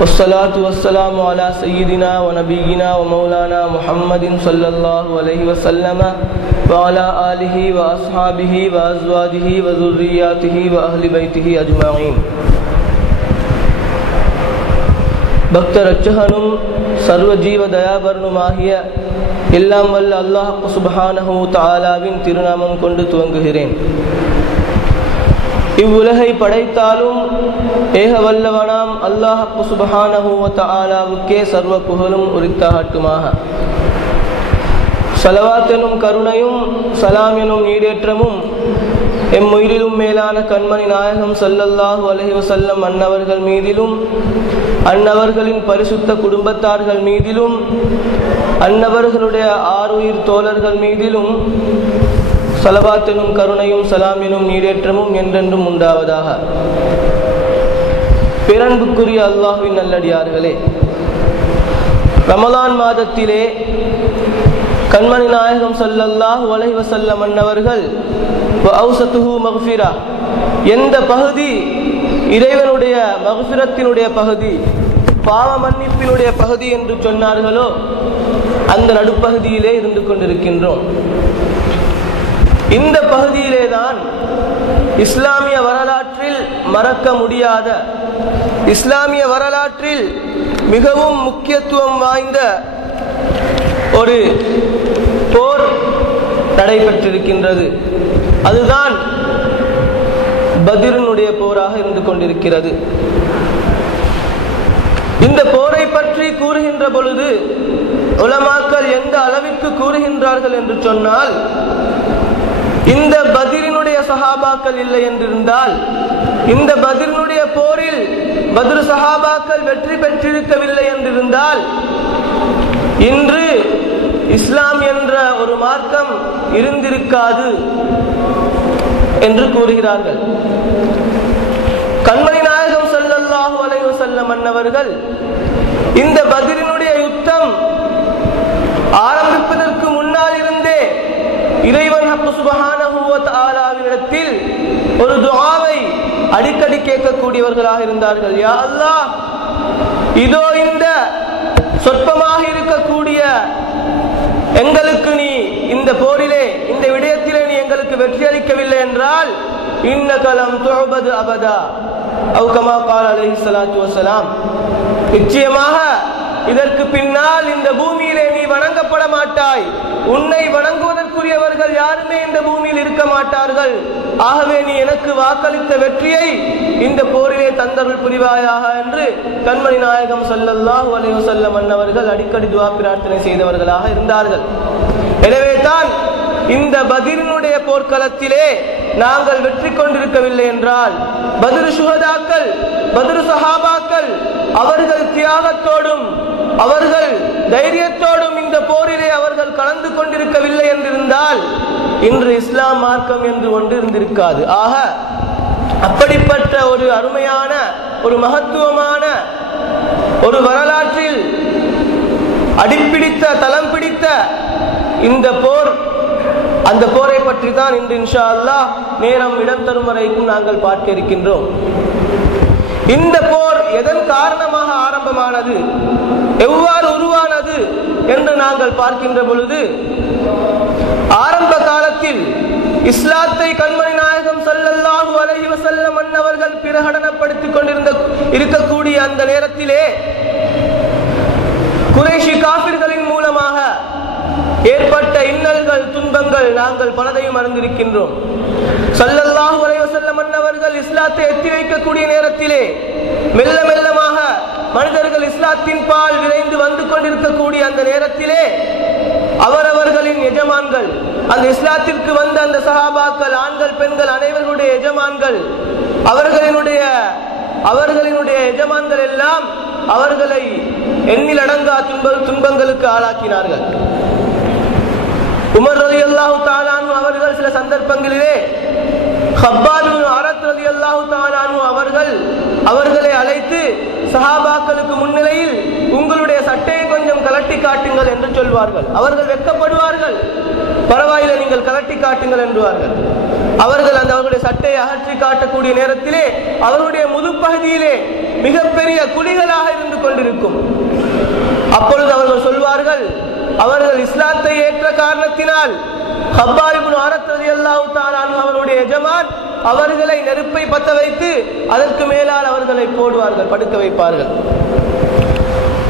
والصلاة والسلام على سيدنا ونبينا ومولانا محمد صلى الله عليه وسلم وعلى آله وأصحابه وأزواجه وذرياته وأهل بيته أجمعين. பக்தரட்சகனும் சர்வ ஜீவ தயாபரனுமாகிய எல்லாம் வல்ல அல்லாஹ் சுப்ஹானஹு தஆலாவின் திருநாமம் கொண்டு துவங்குகிறேன். இவ்வுலகை படைத்தாலும் ஏக வல்லவனாம் அல்லாஹ் சுப்ஹானஹு தஆலாவுக்கே சர்வ புகழும் உரித்தாகட்டுமாக. ஸலவாத் எனும் கருணையும் சலாம் எனும் நீடேற்றமும் எம்முயிரிலும் மேலான கண்மணி நாயகம் ஸல்லல்லாஹு அலைஹி வஸல்லம் அன்னவர்கள் மீதிலும், அன்னவர்களின் பரிசுத்த குடும்பத்தார்கள் மீதிலும், அன்னவர்களுடைய ஆருயிர் தோழர்கள் மீதிலும் ஸலவாத் எனும் கருணையும் சலாம் எனும் நீடேற்றமும் என்றென்றும் உண்டாவதாக. பேரன்புக்குரிய அல்லாஹ்வின் நல்லடியார்களே, ரமலான் மாதத்திலே கண்மணி நாயகம் ஸல்லல்லாஹு அலைஹி வஸல்லம் அன்னவர்கள் வஅவ்ஸதுஹு மக்ஃபிரா, எந்த பகுதி இறைவனுடைய மக்ஃபிரத்தினுடைய பகுதி, பாவ மன்னிப்பினுடைய பகுதி என்று சொன்னார்களோ அந்த நடுப்பகுதியிலே இருந்து கொண்டிருக்கின்றோம். இந்த பகுதியிலே தான் இஸ்லாமிய வரலாற்றில் மறக்க முடியாத, இஸ்லாமிய வரலாற்றில் மிகவும் முக்கியத்துவம் வாய்ந்த ஒரு போர் நடைபெற்றிருக்கின்றது. அதுதான் பத்ரினுடைய போராக இருந்து கொண்டிருக்கிறது. இந்த போரை பற்றி கூறுகின்ற பொழுது உலமாக்கள் எந்த அளவிற்கு கூறுகின்றார்கள் என்று சொன்னால், இந்த பத்ரினுடைய சஹாபாக்கள் இல்லை என்றிருந்தால், இந்த பத்ரினுடைய போரில் பத்ரு சஹாபாக்கள் வெற்றி பெற்றிருக்கவில்லை என்றிருந்தால், இன்று இஸ்லாம் என்ற ஒரு மார்க்கம் இருந்திருக்காது என்று கூறுகிறார்கள். கண்மணி நாயகம் ஸல்லல்லாஹு அலைஹி வஸல்லம் அன்னவர்கள் இந்த பத்ரினுடைய யுத்தம் ஆரம்பிப்பதற்கு முன்னால் இருந்தே இறைவன் சுப்ஹானஹு வ தஆலாவினிடத்தில் ஒரு துஆவை அடிக்கடி கேட்கக்கூடியவர்களாக இருந்தார்கள். யா அல்லாஹ், இதோ இந்த சொற்பமாக இருக்கக்கூடிய எங்களுக்கு நீ இந்த போரிலே, இந்த விடயத்திலே நீ எங்களுக்கு வெற்றி அளிக்கவில்லை என்றால், இன்னக லம் துஅபது அபதா அவ் கமா கால அலைஹி ஸலாத்து வஸலாம், நிச்சயமாக இதற்கு பின்னால் இந்த பூமியிலே நீ வணங்கப்பட மாட்டாய், உன்னை வணங்குவதற்குரியவர்கள் யாருமே இந்த பூமியில் இருக்க மாட்டார்கள். ஆகவே நீ எனக்கு வாக்களித்த வெற்றியை இந்த போரிலே தந்தருள் புரிவாயாக என்று கண்மணி நாயகம் ஸல்லல்லாஹு அலைஹி வஸல்லம் அன்னவர்கள் அடிக்கடி துஆ பிரார்த்தனை செய்தவர்களாக இருந்தார்கள். எனவே தான் இந்த பத்ரினுடைய போர்க்களத்திலே நாங்கள் வெற்றி கொண்டிருக்கவில்லை என்றால், பத்ரு சுஹதாக்கள், பத்ரு சஹாபாக்கள் அவர்கள் தியாகத்தோடும் அவர்கள் தைரியத்தோடும் இந்த போரிலே அவர்கள் கலந்து கொண்டிருக்கவில்லை என்றிருந்தால் இன்று இஸ்லாம் மார்க்கம் என்று ஒன்று இருந்திருக்காது. ஆக அப்படிப்பட்ட ஒரு அருமையான, ஒரு மகத்துவமான ஒரு வரலாற்றில் அடிப்பிடித்த, தளம் பிடித்த இந்த போர், அந்த போரை பற்றி தான் இன்று இன்ஷா அல்லாஹ் நேரம் இடம் தரும் வரைக்கும் நாங்கள் பார்க்க இருக்கின்றோம். இந்த போர் எதன் காரணமாக ஆரம்பமானது, எவ்வாறு உருவானது என்று நாங்கள் பார்க்கின்ற பொழுது, ஆரம்ப காலத்தில் இஸ்லாத்தை கண்மணி நாயகம் ஸல்லல்லாஹு அலைஹி வஸல்லம் அன்னவர்கள் பிரகடனப்படுத்திக் கொண்டிருந்த இருக்கக்கூடிய அந்த நேரத்திலே குறைஷி காஃபிர்களின் மூலமாக ஏற்பட்ட இன்னல்கள், துன்பங்கள் நாங்கள் பலதையும் அறிந்திருக்கின்றோம். ஸல்லல்லாஹு அலைஹி வஸல்லம் அன்னவர்கள் இஸ்லாத்தை எத்தி வைக்கக்கூடிய நேரத்திலே மெல்ல மெல்லமாக மனிதர்கள் இஸ்லாத்தின் பால் விரைந்து வந்து கொண்டிருக்கக்கூடிய அந்த நேரத்திலே அவரவர்களின் எஜமான்கள், அந்த இஸ்லாத்திற்கு வந்த அந்த சஹாபாக்கள், ஆண்கள் பெண்கள் அனைவர்களுடைய எஜமான்கள், அவர்களினுடைய எஜமான்கள் எல்லாம் அவர்களை எண்ணில் அடங்கா துன்பங்களுக்கு ஆளாக்கினார்கள். உமர் ரலியல்லாஹு தஆலா அன்ஹு அவர்கள் சில சந்தர்ப்பங்களிலே ஹப்பாப் இப்னு அரத் ரலியல்லாஹு தஆலா அன்ஹு அவர்களை அழைத்து சஹாபாக்களுக்கு முன்னிலையில் உங்களுடைய சட்டையை கொஞ்சம் கலட்டி காட்டுங்கள் என்று சொல்வார்கள். அவர்கள் வெட்கப்படுவார்கள். பரவாயில்லை, நீங்கள் கலட்டி காட்டுங்கள் என்றுவார்கள். அவர்கள் அந்த அவர்களுடைய சட்டையை அகற்றி காட்டக்கூடிய நேரத்திலே அவருடைய முதுப்பகுதியிலே மிகப்பெரிய குழிகளாக இருந்து கொண்டிருக்கும். அப்பொழுது அவர்கள் சொல்வார்கள், அவர்கள் இஸ்லாத்தை ஏற்ற காரணத்தினால் ஹப்பாப் இப்னு அரத் ரலியல்லாஹு தஆலா அன்ஹு அவருடைய எஜமான் அவர்களை நெருப்பை பற்ற வைத்து அதற்கு மேலால் அவர்களை போடுவார்கள், படுக்க வைப்பார்கள்.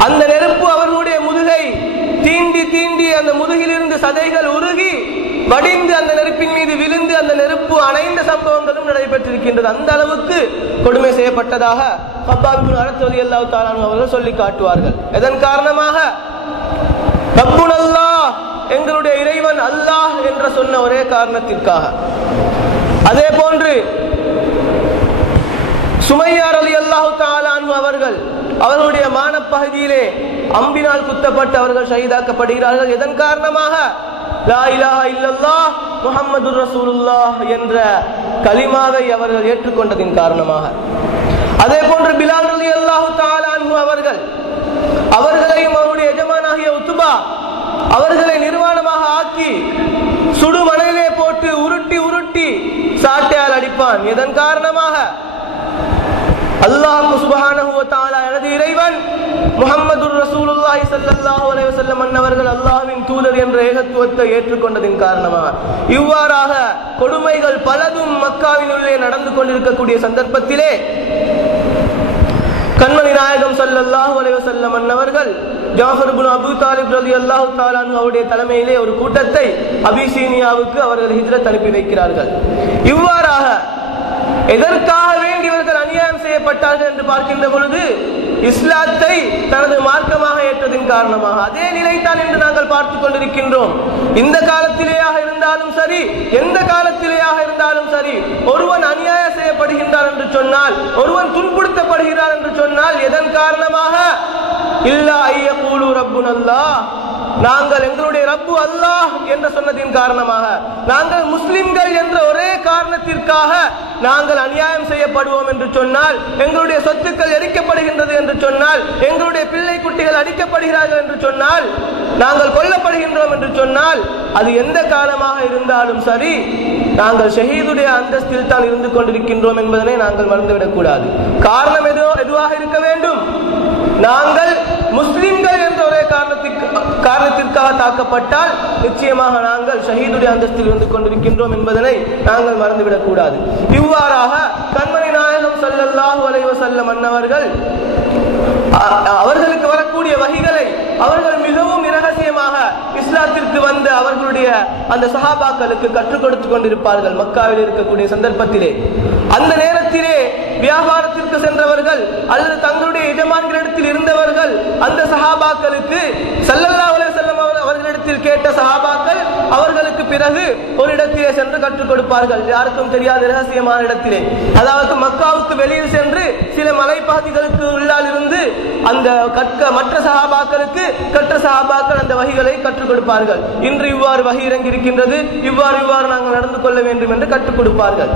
அந்த நெருப்பு அவர்களுடைய முதுகை தீண்டி தீண்டி அந்த முதுகிலிருந்து சதைகள் உருகி வடிந்து அந்த நெருப்பின் மீது விழுந்து அந்த நெருப்பு அணைந்த சம்பவங்களும் நடைபெற்றிருக்கின்றது. அந்த அளவுக்கு கொடுமை செய்யப்பட்டதாக ஹப்பாப் இப்னு அரத் ரலியல்லாஹு தஆலா அன்ஹு அவர்கள் சொல்லி காட்டுவார்கள். இதன் காரணமாக ரப்புனல்லாஹ், எங்களுடைய இறைவன் அல்லாஹ் என்ற சொன்ன ஒரே காரணத்திற்காக. அதே போன்று சுமையா ரலியல்லாஹு தஆலா அன்ஹு அவர்களுடைய மானப்பகுதியிலே அம்பினால் குத்தப்பட்டு அவர்கள் ஷஹீதாக்கப்படுகிறார்கள். இதன் காரணமாக லா இலாஹா இல்லல்லாஹ் முஹம்மதுர் ரசூலுல்லாஹ் என்ற கலிமாவை அவர்கள் ஏற்றுக்கொண்டதின் காரணமாக. அதே போன்று பிலால் ரலியல்லாஹு தஆலா அன்ஹு அவர்களையும் அவருடைய எஜமானாகிய உத்பா அவர்களை நிர்வாணமாக ஆக்கி சுடு மணலிலே போட்டு உருட்டி உருட்டி சாட்டையால் அடிப்பான். இதன் காரணமாக அல்லாஹ் சுப்ஹானஹு வ தஆலா எனது இறைவன் முஹம்மதுர் ரசூலுல்லாஹி ஸல்லல்லாஹு அலைஹி வஸல்லம் அன்னவர்கள் அல்லாஹ்வின் தூதர் என்ற ஏகத்துவத்தை ஏற்றுக்கொண்டதின் காரணமாக இவ்வாறாக கொடுமைகள் பலதும் மக்காவின் உள்ளே நடந்து கொண்டிருக்கக்கூடிய சந்தர்ப்பத்திலே கண்மணி நாயகம் ஸல்லல்லாஹு அலைஹி வஸல்லம் அன்னவர்கள் ஜாஃபர் இப்னு அபூ தாலிப் ரலியல்லாஹு தஆலா அன்ஹு அவருடைய தலைமையிலே ஒரு கூட்டத்தை அபிசீனியாவுக்கு அவர்கள் ஹிஜ்ரத் அனுப்பி வைக்கிறார்கள். இவ்வாறாக எதற்காக வேண்டி இவர்கள் அநியாயம் செய்யப்பட்டார்கள் என்று பார்க்கின்ற பொழுது இஸ்லாத்தை தனது மார்க்கமாக ஏற்றதின் காரணமாக. அதே நிலைத்தான் என்று நாங்கள் பார்த்துக் கொண்டிருக்கின்றோம். இந்த காலத்திலேயாக இருந்தாலும் சரி, எந்த காலத்திலேயாக இருந்தாலும் சரி, ஒருவன் அநியாயம் செய்யப்படுகின்றார் என்று சொன்னால், ஒருவன் துன்புறுத்தப்படுகிறார் என்று சொன்னால் எதன் காரணமாக? இல்லா ஐயகூலு ரப்புனல்லாஹ், நாங்கள் எங்களுடைய ரப்பு அல்லாஹ் என்று சொன்னதின் காரணமாக, நாங்கள் முஸ்லிம்கள் என்ற ஒரே காரணத்திற்காக நாங்கள் அநியாயம் செய்யப்படுவோம் என்று சொன்னால், எங்களுடைய சொத்துக்கள் எரிக்கப்படுகின்றது என்று சொன்னால், எங்களுடைய பிள்ளை குட்டிகள் அடிக்கப்படுகிறார்கள் என்று சொன்னால், நாங்கள் கொல்லப்படுகின்றோம் என்று சொன்னால், அது எந்த காலமாக இருந்தாலும் சரி, நாங்கள் ஷஹீதுடைய அந்தஸ்தில் தான் இருந்து கொண்டிருக்கின்றோம் என்பதனை நாங்கள் மறந்துவிடக் கூடாது. காரணம் எதுவாக இருக்க வேண்டும்? நாங்கள் முஸ்லிம்கள் என்ற ஒரே காரணத்திற்காக தாக்கப்பட்டால் நிச்சயமாக நாங்கள் ஷஹீதுடைய அந்தஸ்தில் இருந்து கொண்டிருக்கின்றோம் என்பதனை நாங்கள் மறந்துவிடக் கூடாது. இவ்வாறாக கண்மணி நாயகம் ஸல்லல்லாஹு அலைஹி வஸல்லம் அன்னவர்கள் அவர்களுக்கு வரக்கூடிய வஹிகளை அவர்கள் மிகவும் இரகசியமாக இஸ்லாத்திற்கு வந்த அவர்களுடைய அந்த சஹாபாக்களுக்கு கற்றுக் கொடுத்துக் கொண்டிருப்பார்கள். மக்காவில் இருக்கக்கூடிய சந்தர்ப்பத்திலே அந்த நேரத்திலே வியாபாரத்திற்கு சென்றவர்கள் அல்லது தங்களுடைய எஜமான்களிடத்தில் இருந்தவர்கள் அந்த சஹாபாக்களுக்கு ஸல்லல்லாஹு அலைஹி வஸல்லம் அவர்களிடத்தில் கேட்ட சஹாபாக்கள் அவர்களுக்கு பிறகு ஒரு இடத்திலே சென்று கற்றுக் கொடுப்பார்கள். யாருக்கும் தெரியாத இரகசியமான இடத்திலே, அதாவது மக்காவுக்கு வெளியில் சென்று சில மலைப்பகுதிகளுக்கு உள்ளால் இருந்து அந்த மற்ற சஹாபாக்களுக்கு கற்ற சஹாபாக்கள் அந்த வஹிகளை கற்றுக் கொடுப்பார்கள். இன்று இவ்வாறு வஹி இறங்கி இருக்கின்றது, இவ்வாறு நாங்கள் நடந்து கொள்ள வேண்டும் என்று கற்றுக் கொடுப்பார்கள்.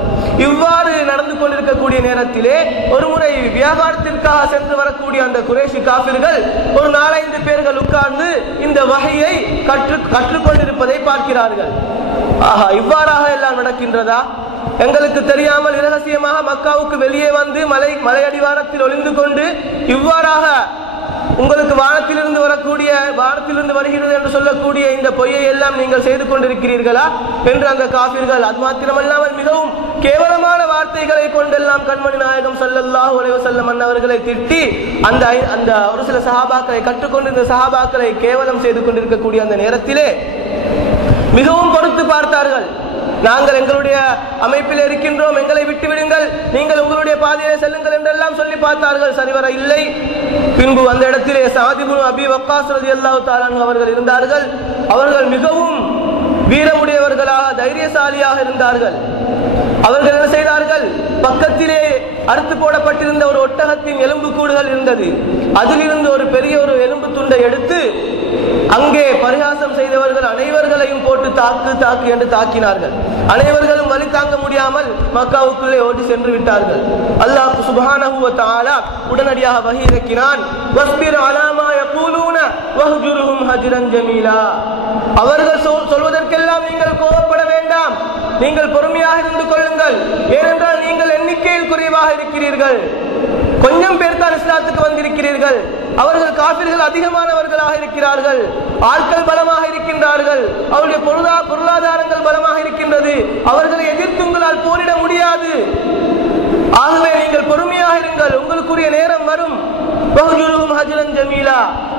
இவ்வாறு நடந்து கொண்டிருக்கக்கூடிய நேரத்திலே ஒரு முறை வியாபாரத்திற்காக சென்று வரக்கூடிய அந்த குறைஷி காபிர்கள் ஒரு 4-5 பேர்கள் உட்கார்ந்து இந்த வஹியை கற்றுக்கொண்டிருப்பதை பார்க்கிறார்கள். ஆஹா, இவ்வாறாக எல்லாம் நடக்கின்றதா? எங்களுக்கு தெரியாமல் இரகசியமாக மக்காவுக்கு வெளியே வந்து மலையடிவாரத்தில் ஒளிந்து கொண்டு இவ்வாறாக உங்களுக்கு வானத்திலிருந்து வருகிறது என்று சொல்லக்கூடிய இந்த பொய்யை எல்லாம் நீங்கள் செய்து கொண்டிருக்கிறீர்களா என்று அந்த காபிர்கள், அது மாத்திரமல்லாமல் மிகவும் கேவலமான வார்த்தைகளை கொண்டெல்லாம் கண்மணி நாயகம் ஸல்லல்லாஹு அலைஹி வஸல்லம் அன்னவர்களை திட்டி அந்த ஒரு சில சஹாபாக்களை கற்றுக்கொண்டிருந்த சஹாபாக்களை கேவலம் செய்து கொண்டிருக்கக்கூடிய அந்த நேரத்திலே மிகவும் பொறுத்து பார்த்தார்கள். நாங்கள் எங்களுடைய அமைப்பில் இருக்கின்றோம், எங்களை விட்டுவிடுங்கள், நீங்கள் உங்களுடைய பாதையை செல்லுங்கள் என்றெல்லாம் சொல்லி பார்த்தார்கள். சரிவர இல்லை. பின்பு அந்த இடத்திலே சஅத் இப்னு அபீ வக்காஸ் ரலியல்லாஹு தஆலா அன்ஹு அவர்கள் இருந்தார்கள். அவர்கள் மிகவும் வீரமுடையவர்களாக தைரியசாலியாக இருந்தார்கள். அவர்கள் என்ன செய்தார்கள்? பக்கத்திலே அறுத்து போடப்பட்டிருந்த ஒரு ஒட்டகத்தின் எலும்பு கூடுகள் இருந்தது. அதிலிருந்து ஒரு பெரிய ஒரு எலும்பு துண்டை எடுத்து அங்கே பரிகாசம் செய்தவர்கள் அனைவர்களையும் போட்டு தாக்கு என்று தாக்கினார்கள். அனைவர்களும் வலி தாங்க முடியாமல் மக்காவுக்குள்ளே ஓடி சென்று விட்டார்கள். அல்லாஹ் சுப்ஹானஹு வ தஆலா உடனடியாக வஹி இறக்கினான். வஸ்பிர் அலா மா யகூலூன வஹ்ஜுர்ஹும் ஹஜ்ரன் ஜமீலா. அவர்கள் சொல்வதற்கெல்லாம் நீங்கள் கோபப்பட வேண்டாம், நீங்கள் பொறுமையாக இருந்து கொள்ளுங்கள். ஏனென்றால் நீங்கள் எண்ணிக்கையில் குறைவாக இருக்கிறீர்கள். கொஞ்சம் பேர் தான் இஸ்லாத்துக்கு வந்திருக்கிறீர்கள். அவர்கள் காபிர்கள் அதிகமானவர்களாக இருக்கிறார்கள், ஆட்கள் பலமாக இருக்கின்றார்கள், அவருடைய பொருளாதாரங்கள் பலமாக இருக்கின்றது, அவர்களை எதிர்த்து உங்களால் போரிட முடியாது. ஆகவே நீங்கள் பொறுமையாக இருங்கள், உங்களுக்குரிய நேரம் வரும்.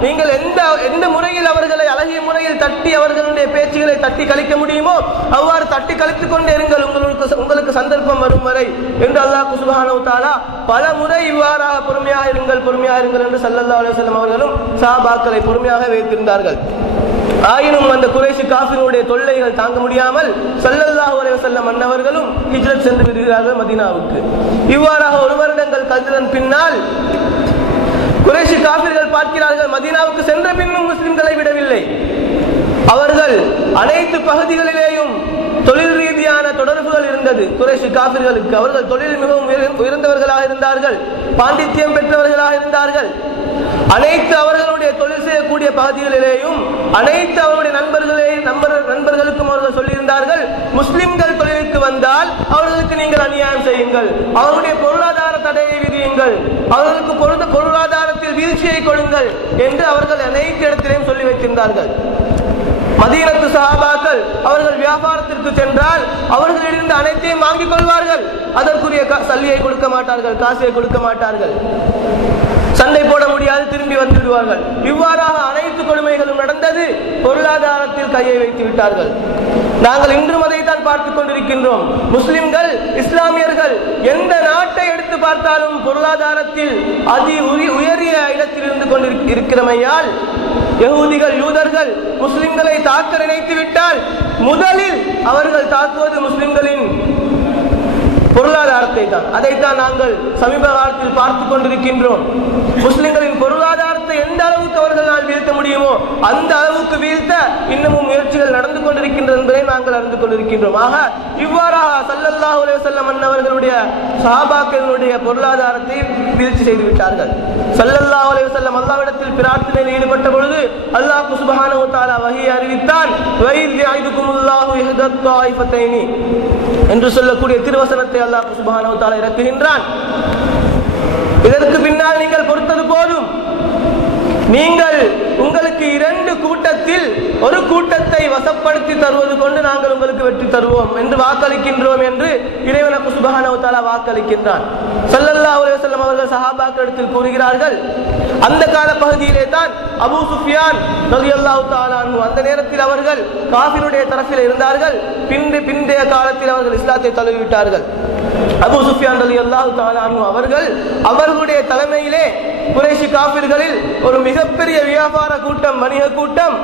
நீங்கள் எந்த முறையில் அவர்களை அழகிய முறையில் தட்டி அவர்களுடைய பேச்சுகளை தட்டி கழிக்க முடியுமோ அவ்வாறு தட்டி கழித்துக் கொண்டே இருங்கள், உங்களுக்கு சந்தர்ப்பம் வரும் வரை என்று அல்லாஹ் சுப்ஹானஹு வ தஆலா பல முறை இவ்வாறாக பொறுமையாக இருங்கள் என்று ஸல்லல்லாஹு அலைஹி வஸல்லம் அவர்களும் சஹாபாக்களை பொறுமையாக வைத்திருந்தார்கள். ஆயினும் அந்த குறைஷி காஃபிருடைய தொல்லைகள் தாங்க முடியாமல் ஸல்லல்லாஹு அலைஹி வஸல்லம் அன்னவர்களும் ஹிஜ்ரத் சென்று விடுகிறார்கள் மதீனாவுக்கு. இவ்வாறாக ஒரு வருடங்கள் கழிந்ததன் பின்னால் குறைஷி காஃபிர்கள் பார்க்கிறார்கள், மதீனாவுக்கு சென்ற பின்னும் முஸ்லிம்களை விடவில்லை. அவர்கள் அனைத்து பகுதிகளிலேயும் தொழில் ரீதியான தொடர்புகள் இருந்தது குறைஷி காஃபிர்களுக்கு. அவர்கள் தொழில் மிகவும் உயர்ந்தவர்களாக இருந்தார்கள், பாண்டித்யம் பெற்றவர்களாக இருந்தார்கள். அனைத்து அவர்களுடைய தொழில் செய்யக்கூடிய பகுதிகளிலேயும் அனைத்து அவருடைய நண்பர்களுக்கும் அவர்கள் சொல்லியிருந்தார்கள், முஸ்லிம்கள் தொழிலுக்கு வந்தால் அவர்களுக்கு நீங்கள் அநியாயம் செய்யுங்கள், அவருடைய பொருளாதார தடையை விதியுங்கள், அவர்களுக்கு பொருளாதாரத்தில் வீழ்ச்சியை கொடுங்கள் என்று அவர்கள் அனைத்து இடத்திலேயும் சொல்லி வைத்திருந்தார்கள். மதீனத்து சஹாபாக்கள் அவர்கள் வியாபாரத்திற்கு சென்றால் அவர்களிடம் அனைத்தையும் வாங்கிக் கொள்வார்கள், அதற்குரிய சல்லியை கொடுக்க மாட்டார்கள், காசை கொடுக்க மாட்டார்கள், சண்டை போட முடியாது, திரும்பி வந்துவிடுவார்கள். இவ்வாறாக அனைத்து கொடுமைகளும் நடந்தது. பொருளாதாரத்தில் கையை வைத்து விட்டார்கள். நாங்கள் இன்றும் அதைத்தான் பார்த்துக் கொண்டிருக்கின்றோம். முஸ்லிம்கள் இஸ்லாமியர்கள் எந்த நாட்டை எடுத்து பார்த்தாலும் பொருளாதாரத்தில் உயரிய இடத்தில் இருந்து கொண்டிருக்கிறமையால் யஹூதிகள் யூதர்கள் முஸ்லிம்களை தாக்க நினைத்து விட்டால் முதலில் அவர்கள் தாக்குவது முஸ்லிம்களின் பொருளாதாரத்தை தான். அதைத்தான் நாங்கள் சமீப காலத்தில் பார்த்துக் கொண்டிருக்கின்றோம். முஸ்லிம்களின் பொருளாதாரத்தை எந்த அளவுக்கு அவர்களால் வீழ்த்த முடியுமோ அந்த அளவுக்கு வீழ்த்த இன்னமும் முயற்சிகள் நடந்து கொண்டிருக்கின்றது என்பதை நாங்கள் அறிந்து கொண்டிருக்கின்றோம். ஆக இவ்வாறாக ஸல்லல்லாஹு அலைஹி வஸல்லம் அன்னவர்களுடைய சஹாபாக்களுடைய பொருளாதாரத்தை வீழ்ச்சி செய்து விட்டார்கள். ஸல்லல்லாஹு அலைஹி வஸல்லம் அல்லாஹ்விடத்தில் பிரார்த்தனையில் ஈடுபட்ட பொழுது அல்லாஹ் சுப்ஹானஹு வ தஆலா வஹீ அறிவித்தான், வைத் யஇதுகுமுல்லாஹு இஹ்தத் தாயிஃபத்தைனி என்று சொல்லக்கூடிய திருவசனத்தை அல்லாஹ் சுப்ஹானஹு வ தஆலா இறக்குகின்றான். இதற்கு பின்னால் நீங்கள் பொறுத்தது போதும், நீங்கள் உங்களுக்கு இரண்டு கூட்டத்தில் ஒரு கூட்டத்தை வசப்படுத்தி தருவது கொண்டு நாங்கள் உங்களுக்கு வெற்றி தருவோம் என்று வாக்களிக்கின்றோம் என்று இறைவன் சுப்ஹானஹு வ தஆலா வாக்களிக்கின்றான். ஸல்லல்லாஹு அலைஹி வஸல்லம் அவர்கள் சஹாபாக்களிடத்தில் கூறுகிறார்கள், அந்த கால பகுதியிலே தான் அபூ சுஃபியான் ரலியல்லாஹு தஆலா அன்ஹு, அந்த நேரத்தில் அவர்கள் காஃபிருடைய தரப்பில் இருந்தார்கள். பிந்தைய காலத்தில் அவர்கள் இஸ்லாத்தை தழுவிவிட்டார்கள். அபூ சுஃபியான் ரலியல்லாஹு தஆலா அன்ஹு அவர்கள் அவர்களுடைய தலைமையிலே குறைஷி காஃபிர்களில் ஒரு மிகப்பெரிய வியாபார கூட்டம், வணிக கூட்டம்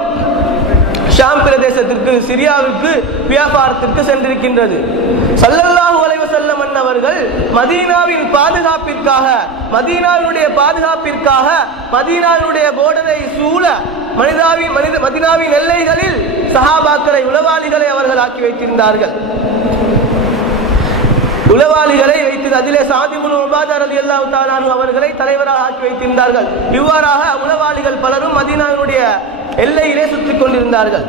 ஷாம் பிரதேசத்திற்கு, சிரியாவிற்கு வியாபாரத்திற்கு சென்றிருக்கின்றது. ஸல்லல்லாஹு அலைஹி வஸல்லம் அன்னவர்கள் மதீனாவின் பாதுகாப்பிற்காக, மதீனாவினுடைய போர்டரை சூழ மதீனாவின் எல்லைகளில் சஹாபாக்களை, உளவாளிகளை அவர்கள் ஆக்கி வைத்திருந்தார்கள். உளவாளிகளை வைத்து அதிலே சாத் இப்னு உபாதா ரலியல்லாஹு தஆலா அன்ஹு அவர்களை தலைவராக ஆக்கி வைத்திருந்தார்கள். இவ்வாறாக உளவாளிகள் பலரும் மதீனாவினுடைய எல்லையிலே சுற்றிக் கொண்டிருந்தார்கள்.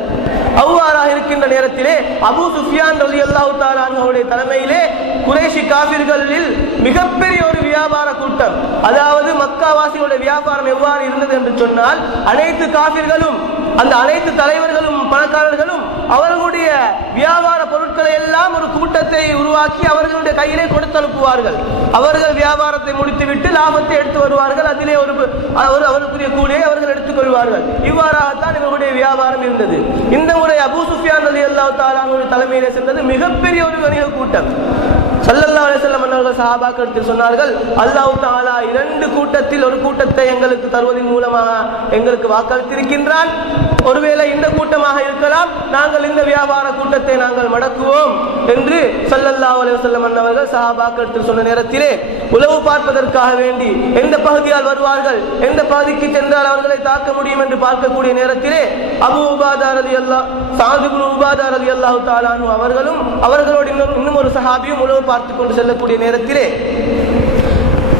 அவ்வாறாக இருக்கின்ற நேரத்திலே அபூ சுஃபியான் ரலியல்லாஹு தஆலா அன்ஹுவுடைய தலைமையிலே குறைஷி காஃபிர்களில் மிகப்பெரிய ஒரு வியாபார கூட்டம், அதாவது மக்கா வாசிகளுடைய வியாபாரம் எவ்வாறு இருந்தது என்று சொன்னால், அனைத்து காஃபிர்களும், அந்த அனைத்து தலைவர்களும் பணக்காரர்களும் அவர்களுடைய வியாபார பொருட்களை எல்லாம் ஒரு கூட்டத்தை உருவாக்கி அவர்களுடைய கையிலே கொடுத்து அனுப்புவார்கள். அவர்கள் வியாபாரத்தை முடித்துவிட்டு லாபத்தை எடுத்து வருவார்கள். அதிலே அவருக்குரிய கூலியை அவர்கள் எடுத்துக் கொள்வார்கள். இவ்வாறாகத்தான் இவர்களுடைய வியாபாரம் இருந்தது. இந்த முறை அபூ சுஃபியான் ரலியல்லாஹு தஆலா அன்ஹு தலைமையிலே சென்றது மிகப்பெரிய ஒரு வணிக கூட்டம். ஸல்லல்லாஹு அலைஹி வஸல்லம் அவர்கள் சஹாபாக்களுக்கு சொன்னார்கள், அல்லாஹ் தஆலா இரண்டு கூட்டத்தில் ஒரு கூட்டத்தை எங்களுக்கு தருவதன் மூலமாக எங்களுக்கு வாக்களித்திருக்கின்றான். ஒருவேளை இந்த கூட்டமாக இருக்கலாம், நாங்கள் இந்த வியாபார கூட்டத்தை நாங்கள் மடக்குவோம் என்று ஸல்லல்லாஹு அலைஹி வஸல்லம் அவர்கள் சஹாபாக்களுக்கு சொன்ன நேரத்திலே உளவு பார்ப்பதற்காக வேண்டி எந்த பகுதியால் வருவார்கள், எந்த பகுதிக்கு சென்றால் அவர்களை தாக்க முடியும் என்று பார்க்கக்கூடிய நேரத்திலே அபூ உபாதா ரலியல்லாஹு, சாத் இப்னு உபாதா ரலியல்லாஹு தஆலா அன்ஹு அவர்களும் அவர்களோடு இன்னும் ஒரு சஹாபியும் உளவு பார்த்துக் கொண்டு செல்லக்கூடிய நேரத்திலே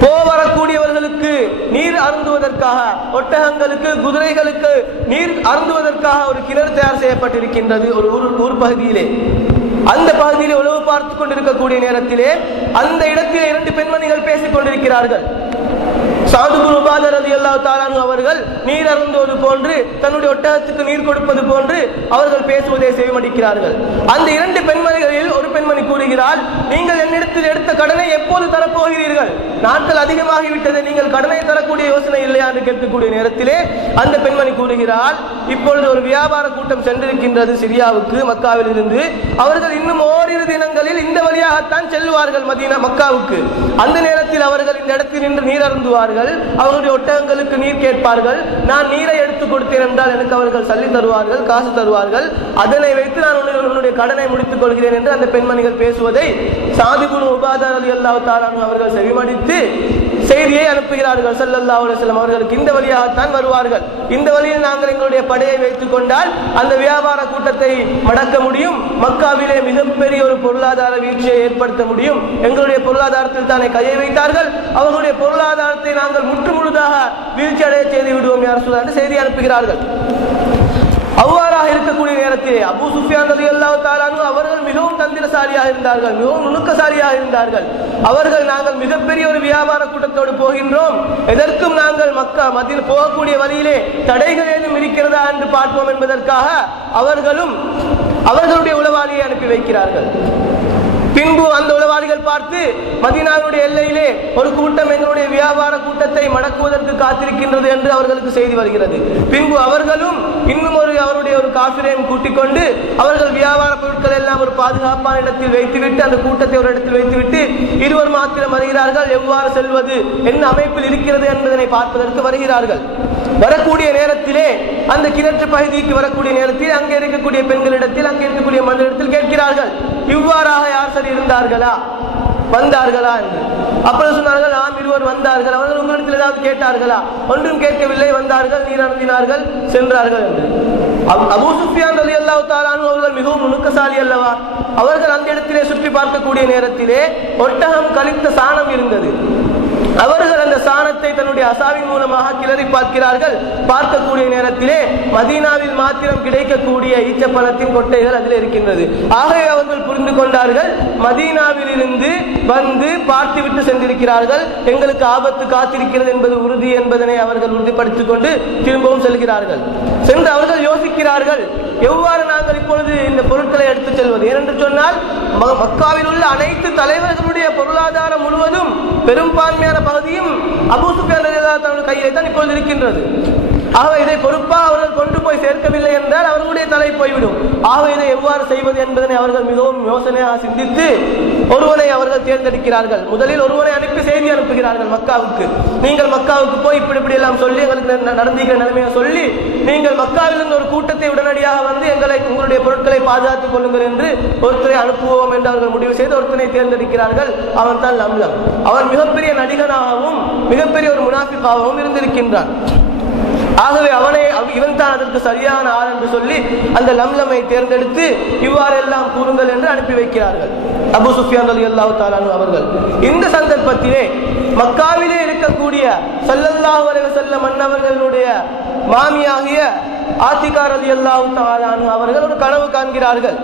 போவரக்கூடியவர்களுக்கு நீர் அருந்துவதற்காக, ஒட்டகங்களுக்கு, குதிரைகளுக்கு நீர் அருந்துவதற்காக ஒரு கிணறு தயார் செய்யப்பட்டிருக்கின்றது ஒரு ஊர் பகுதியிலே. அந்த பகுதியிலே உளவு பார்த்துக் கொண்டிருக்கக்கூடிய நேரத்திலே அந்த இடத்திலே இரண்டு பெண்மணிகள் பேசிக் கொண்டிருக்கிறார்கள். சஅத் இப்னு உபாதா ரலியல்லாஹு தஆலா அன்ஹு அவர்கள் நீர் அருந்துவது போன்று தன்னுடைய ஒட்டகத்துக்கு நீர் கொடுப்பது போன்று அவர்கள் பேசுவதை செவிமடிக்கிறார்கள். அந்த இரண்டு பெண்மணிகளில் ஒரு பெண்மணி கூறுகிறாள், நீங்கள் என்னிடத்தில் எடுத்த கடனை எப்போது தரப்போகிறீர்கள்? நாட்கள் அதிகமாகிவிட்டது, நீங்கள் கடனை தரக்கூடிய யோசனை இல்லையா என்று கேட்கக்கூடிய நேரத்திலே அந்த பெண்மணி கூறுகிறாள், இப்பொழுது ஒரு வியாபார கூட்டம் சென்றிருக்கின்றது சிரியாவுக்கு மக்காவில் இருந்து. அவர்கள் இன்னும் ஓரிரு தினங்களில் இந்த வழியாகத்தான் செல்வார்கள் மதீனா மக்காவுக்கு. அந்த நேரத்தில் அவர்கள் இந்த இடத்தில் நின்று நீர் அருந்துவார்கள், அவர்களுடைய ஒட்டகங்களுக்கு நீர் கேட்பார்கள். நான் நீரை எடுத்து கொடுத்தேன் என்றால் எனக்கு அவர்கள் சல்லி தருவார்கள், காசு தருவார்கள். அதனை வைத்து நான் உன்னுடைய கடனை முடித்துக் கொள்கிறேன் என்று அந்த பெண்மணிகள் பேசுவதை சஅத் இப்னு உபாதா ரலியல்லாஹு தஆலா அன்ஹு அவர்கள் செவிமடித்து செய்தியை அனுப்புகிறார்கள் ஸல்லல்லாஹு அலைஹி வஸல்லம் அவர்களுக்கு. இந்த வழியாகத்தான் வருவார்கள், இந்த வழியில் நாங்கள் எங்களுடைய படையை வைத்துக் கொண்டால் அந்த வியாபார கூட்டத்தை மடக்க முடியும், மக்காவிலே மிகப்பெரிய ஒரு பொருளாதார வீழ்ச்சியை ஏற்படுத்த முடியும். எங்களுடைய பொருளாதாரத்தில் தானே கையை வைத்தார்கள், அவர்களுடைய பொருளாதாரத்தை நாங்கள் முற்றுமுழுதாக வீழ்ச்சி அடைய செய்து விடுவோம் யா ரசூலல்லாஹ் என்று செய்தி அனுப்புகிறார்கள். அவ்வாறாக இருக்கக்கூடிய நேரத்திலே அபூ சுஃபியான் ரலியல்லாஹு தஆலா அன்ஹு அவர்கள் மிகவும் தந்திரசாலியாக இருந்தார்கள், மிகவும் நுணுக்கசாலியாக இருந்தார்கள். அவர்கள் நாங்கள் மிகப்பெரிய ஒரு வியாபார கூட்டத்தோடு போகின்றோம், எதற்கும் நாங்கள் மக்கா மதீனா போகக்கூடிய வழியிலே தடைகள் ஏதும் இருக்கிறதா என்று பார்ப்போம் என்பதற்காக அவர்களும் அவர்களுடைய உளவாளியை அனுப்பி வைக்கிறார்கள். பின்பு அந்த உளவாளிகள் பார்த்து மதீனாவுடைய எல்லையிலே ஒரு கூட்டம் எங்களுடைய வியாபார கூட்டத்தை மடக்குவதற்கு காத்திருக்கின்றது என்று அவர்களுக்கு செய்தி வருகிறது. பின்பு அவர்களும் இன்னும் அவருடைய ஒரு காஃபிரையும் கூட்டிக் கொண்டு அவர்கள் வியாபார பொருட்கள் எல்லாம் ஒரு பாதுகாப்பான இடத்தில் வைத்துவிட்டு அந்த கூட்டத்தை ஒரு இடத்தில் வைத்துவிட்டு இருவர் மாத்திரம் வருகிறார்கள். எவ்வாறு செல்வது, என்ன அமைப்பில் இருக்கிறது என்பதனை பார்ப்பதற்கு வருகிறார்கள். வரக்கூடிய நேரத்திலே அந்த கிணற்று பகுதிக்கு வரக்கூடிய நேரத்தில் அங்கே இருக்கக்கூடிய பெண்களிடத்தில் அங்கே இருக்கக்கூடிய மனிதரிடத்தில் கேட்கிறார்கள், இவ்வாறாக யார் சரி இருந்தார்களா, வந்தார்களா என்று. அப்பொழுது சொன்னார்கள், ஆம் இருவர் வந்தார்கள். அவர்கள் உங்களிடத்தில் ஏதாவது கேட்டார்களா? ஒன்றும் கேட்கவில்லை, வந்தார்கள், நீர் அருந்தினார்கள், சென்றார்கள் என்று. அபூ சுஃபியான் ரலியல்லாஹு தஆலா அன்ஹு அவர்கள் மிகவும் நுணுக்கசாலி அல்லவா? அவர்கள் அந்த இடத்திலே சுற்றி பார்க்கக்கூடிய நேரத்திலே ஒட்டகம் கழித்த சாணம் இருந்தது. அவர்கள் அந்த சாணத்தை தன்னுடைய அசாவின் மூலமாக கிளறி பார்க்கிறார்கள். பார்க்கக்கூடிய நேரத்திலே மதீனாவில் மாத்திரம் கிடைக்கக்கூடிய ஈச்சப்பழத்தின் கொட்டைகள் அதில் இருக்கின்றது. ஆகவே அவர்கள் புரிந்து கொண்டார்கள், மதீனாவில் இருந்து வந்து பார்த்துவிட்டு சென்றிருக்கிறார்கள், எங்களுக்கு ஆபத்து காத்திருக்கிறது என்பது உறுதி என்பதனை அவர்கள் உறுதிப்படுத்திக் கொண்டு திரும்பவும் செல்கிறார்கள். சென்று அவர்கள் யோசிக்கிறார்கள், எவ்வாறு நாங்கள் இப்பொழுது இந்த பொருட்களை எடுத்துச் செல்வது? ஏனென்று சொன்னால் மக்காவில் உள்ள அனைத்து தலைவர்களுடைய பொருளாதாரம் முழுவதும் பெரும்பான்மையான பகுதியும் அபூ சுஃபியான் ரலியல்லாஹு தஆலா கையிலே தான் இப்பொழுது இருக்கின்றது. ஆகவே இதை பொறுப்பாக அவர்கள் கொண்டு போய் சேர்க்கவில்லை என்றால் அவர்களுடைய தலை போய்விடும். ஆகவே இதை எவ்வாறு செய்வது என்பதனை அவர்கள் மிகவும் யோசனையாக சிந்தித்து ஒருவனை அவர்கள் தேர்ந்தெடுக்கிறார்கள். முதலில் ஒருவனை அனுப்பி செய்தி அனுப்புகிறார்கள் மக்காவுக்கு. நீங்கள் மக்காவுக்கு போய் இப்படி எல்லாம் சொல்லி எங்களுக்கு நடந்திருக்கிற நிலைமையை சொல்லி நீங்கள் மக்காவிலிருந்து ஒரு கூட்டத்தை உடனடியாக வந்து உங்களுடைய பொருட்களை பாதுகாத்துக் கொள்ளுங்கள் என்று ஒருத்தரை அனுப்புவோம் என்று அவர்கள் முடிவு செய்து ஒருத்தனை தேர்ந்தெடுக்கிறார்கள். அவன் தான் லம்லம். அவன் மிகப்பெரிய நடிகனாகவும் மிகப்பெரிய ஒரு முனாஃபிக்காகவும் இருந்திருக்கின்றான். ஆகவே இவன் தான் அதற்கு சரியான ஆள் என்று சொல்லி அந்த லம்லமை தேர்ந்தெடுத்து இவ்வாறெல்லாம் கூறுங்கள் என்று அனுப்பி வைக்கிறார்கள் அபூ சுஃபியான் ரலியல்லாஹு தஆலா அன்ஹு அவர்கள். இந்த சந்தர்ப்பத்திலே மக்காவிலே இருக்கக்கூடிய ஸல்லல்லாஹு அலைஹி வஸல்லம் அன்னவர்களுடைய மாமியாகிய ஆத்திகா ரலியல்லாஹு தஆலா அன்ஹா அவர்கள் ஒரு கனவு காண்கிறார்கள்.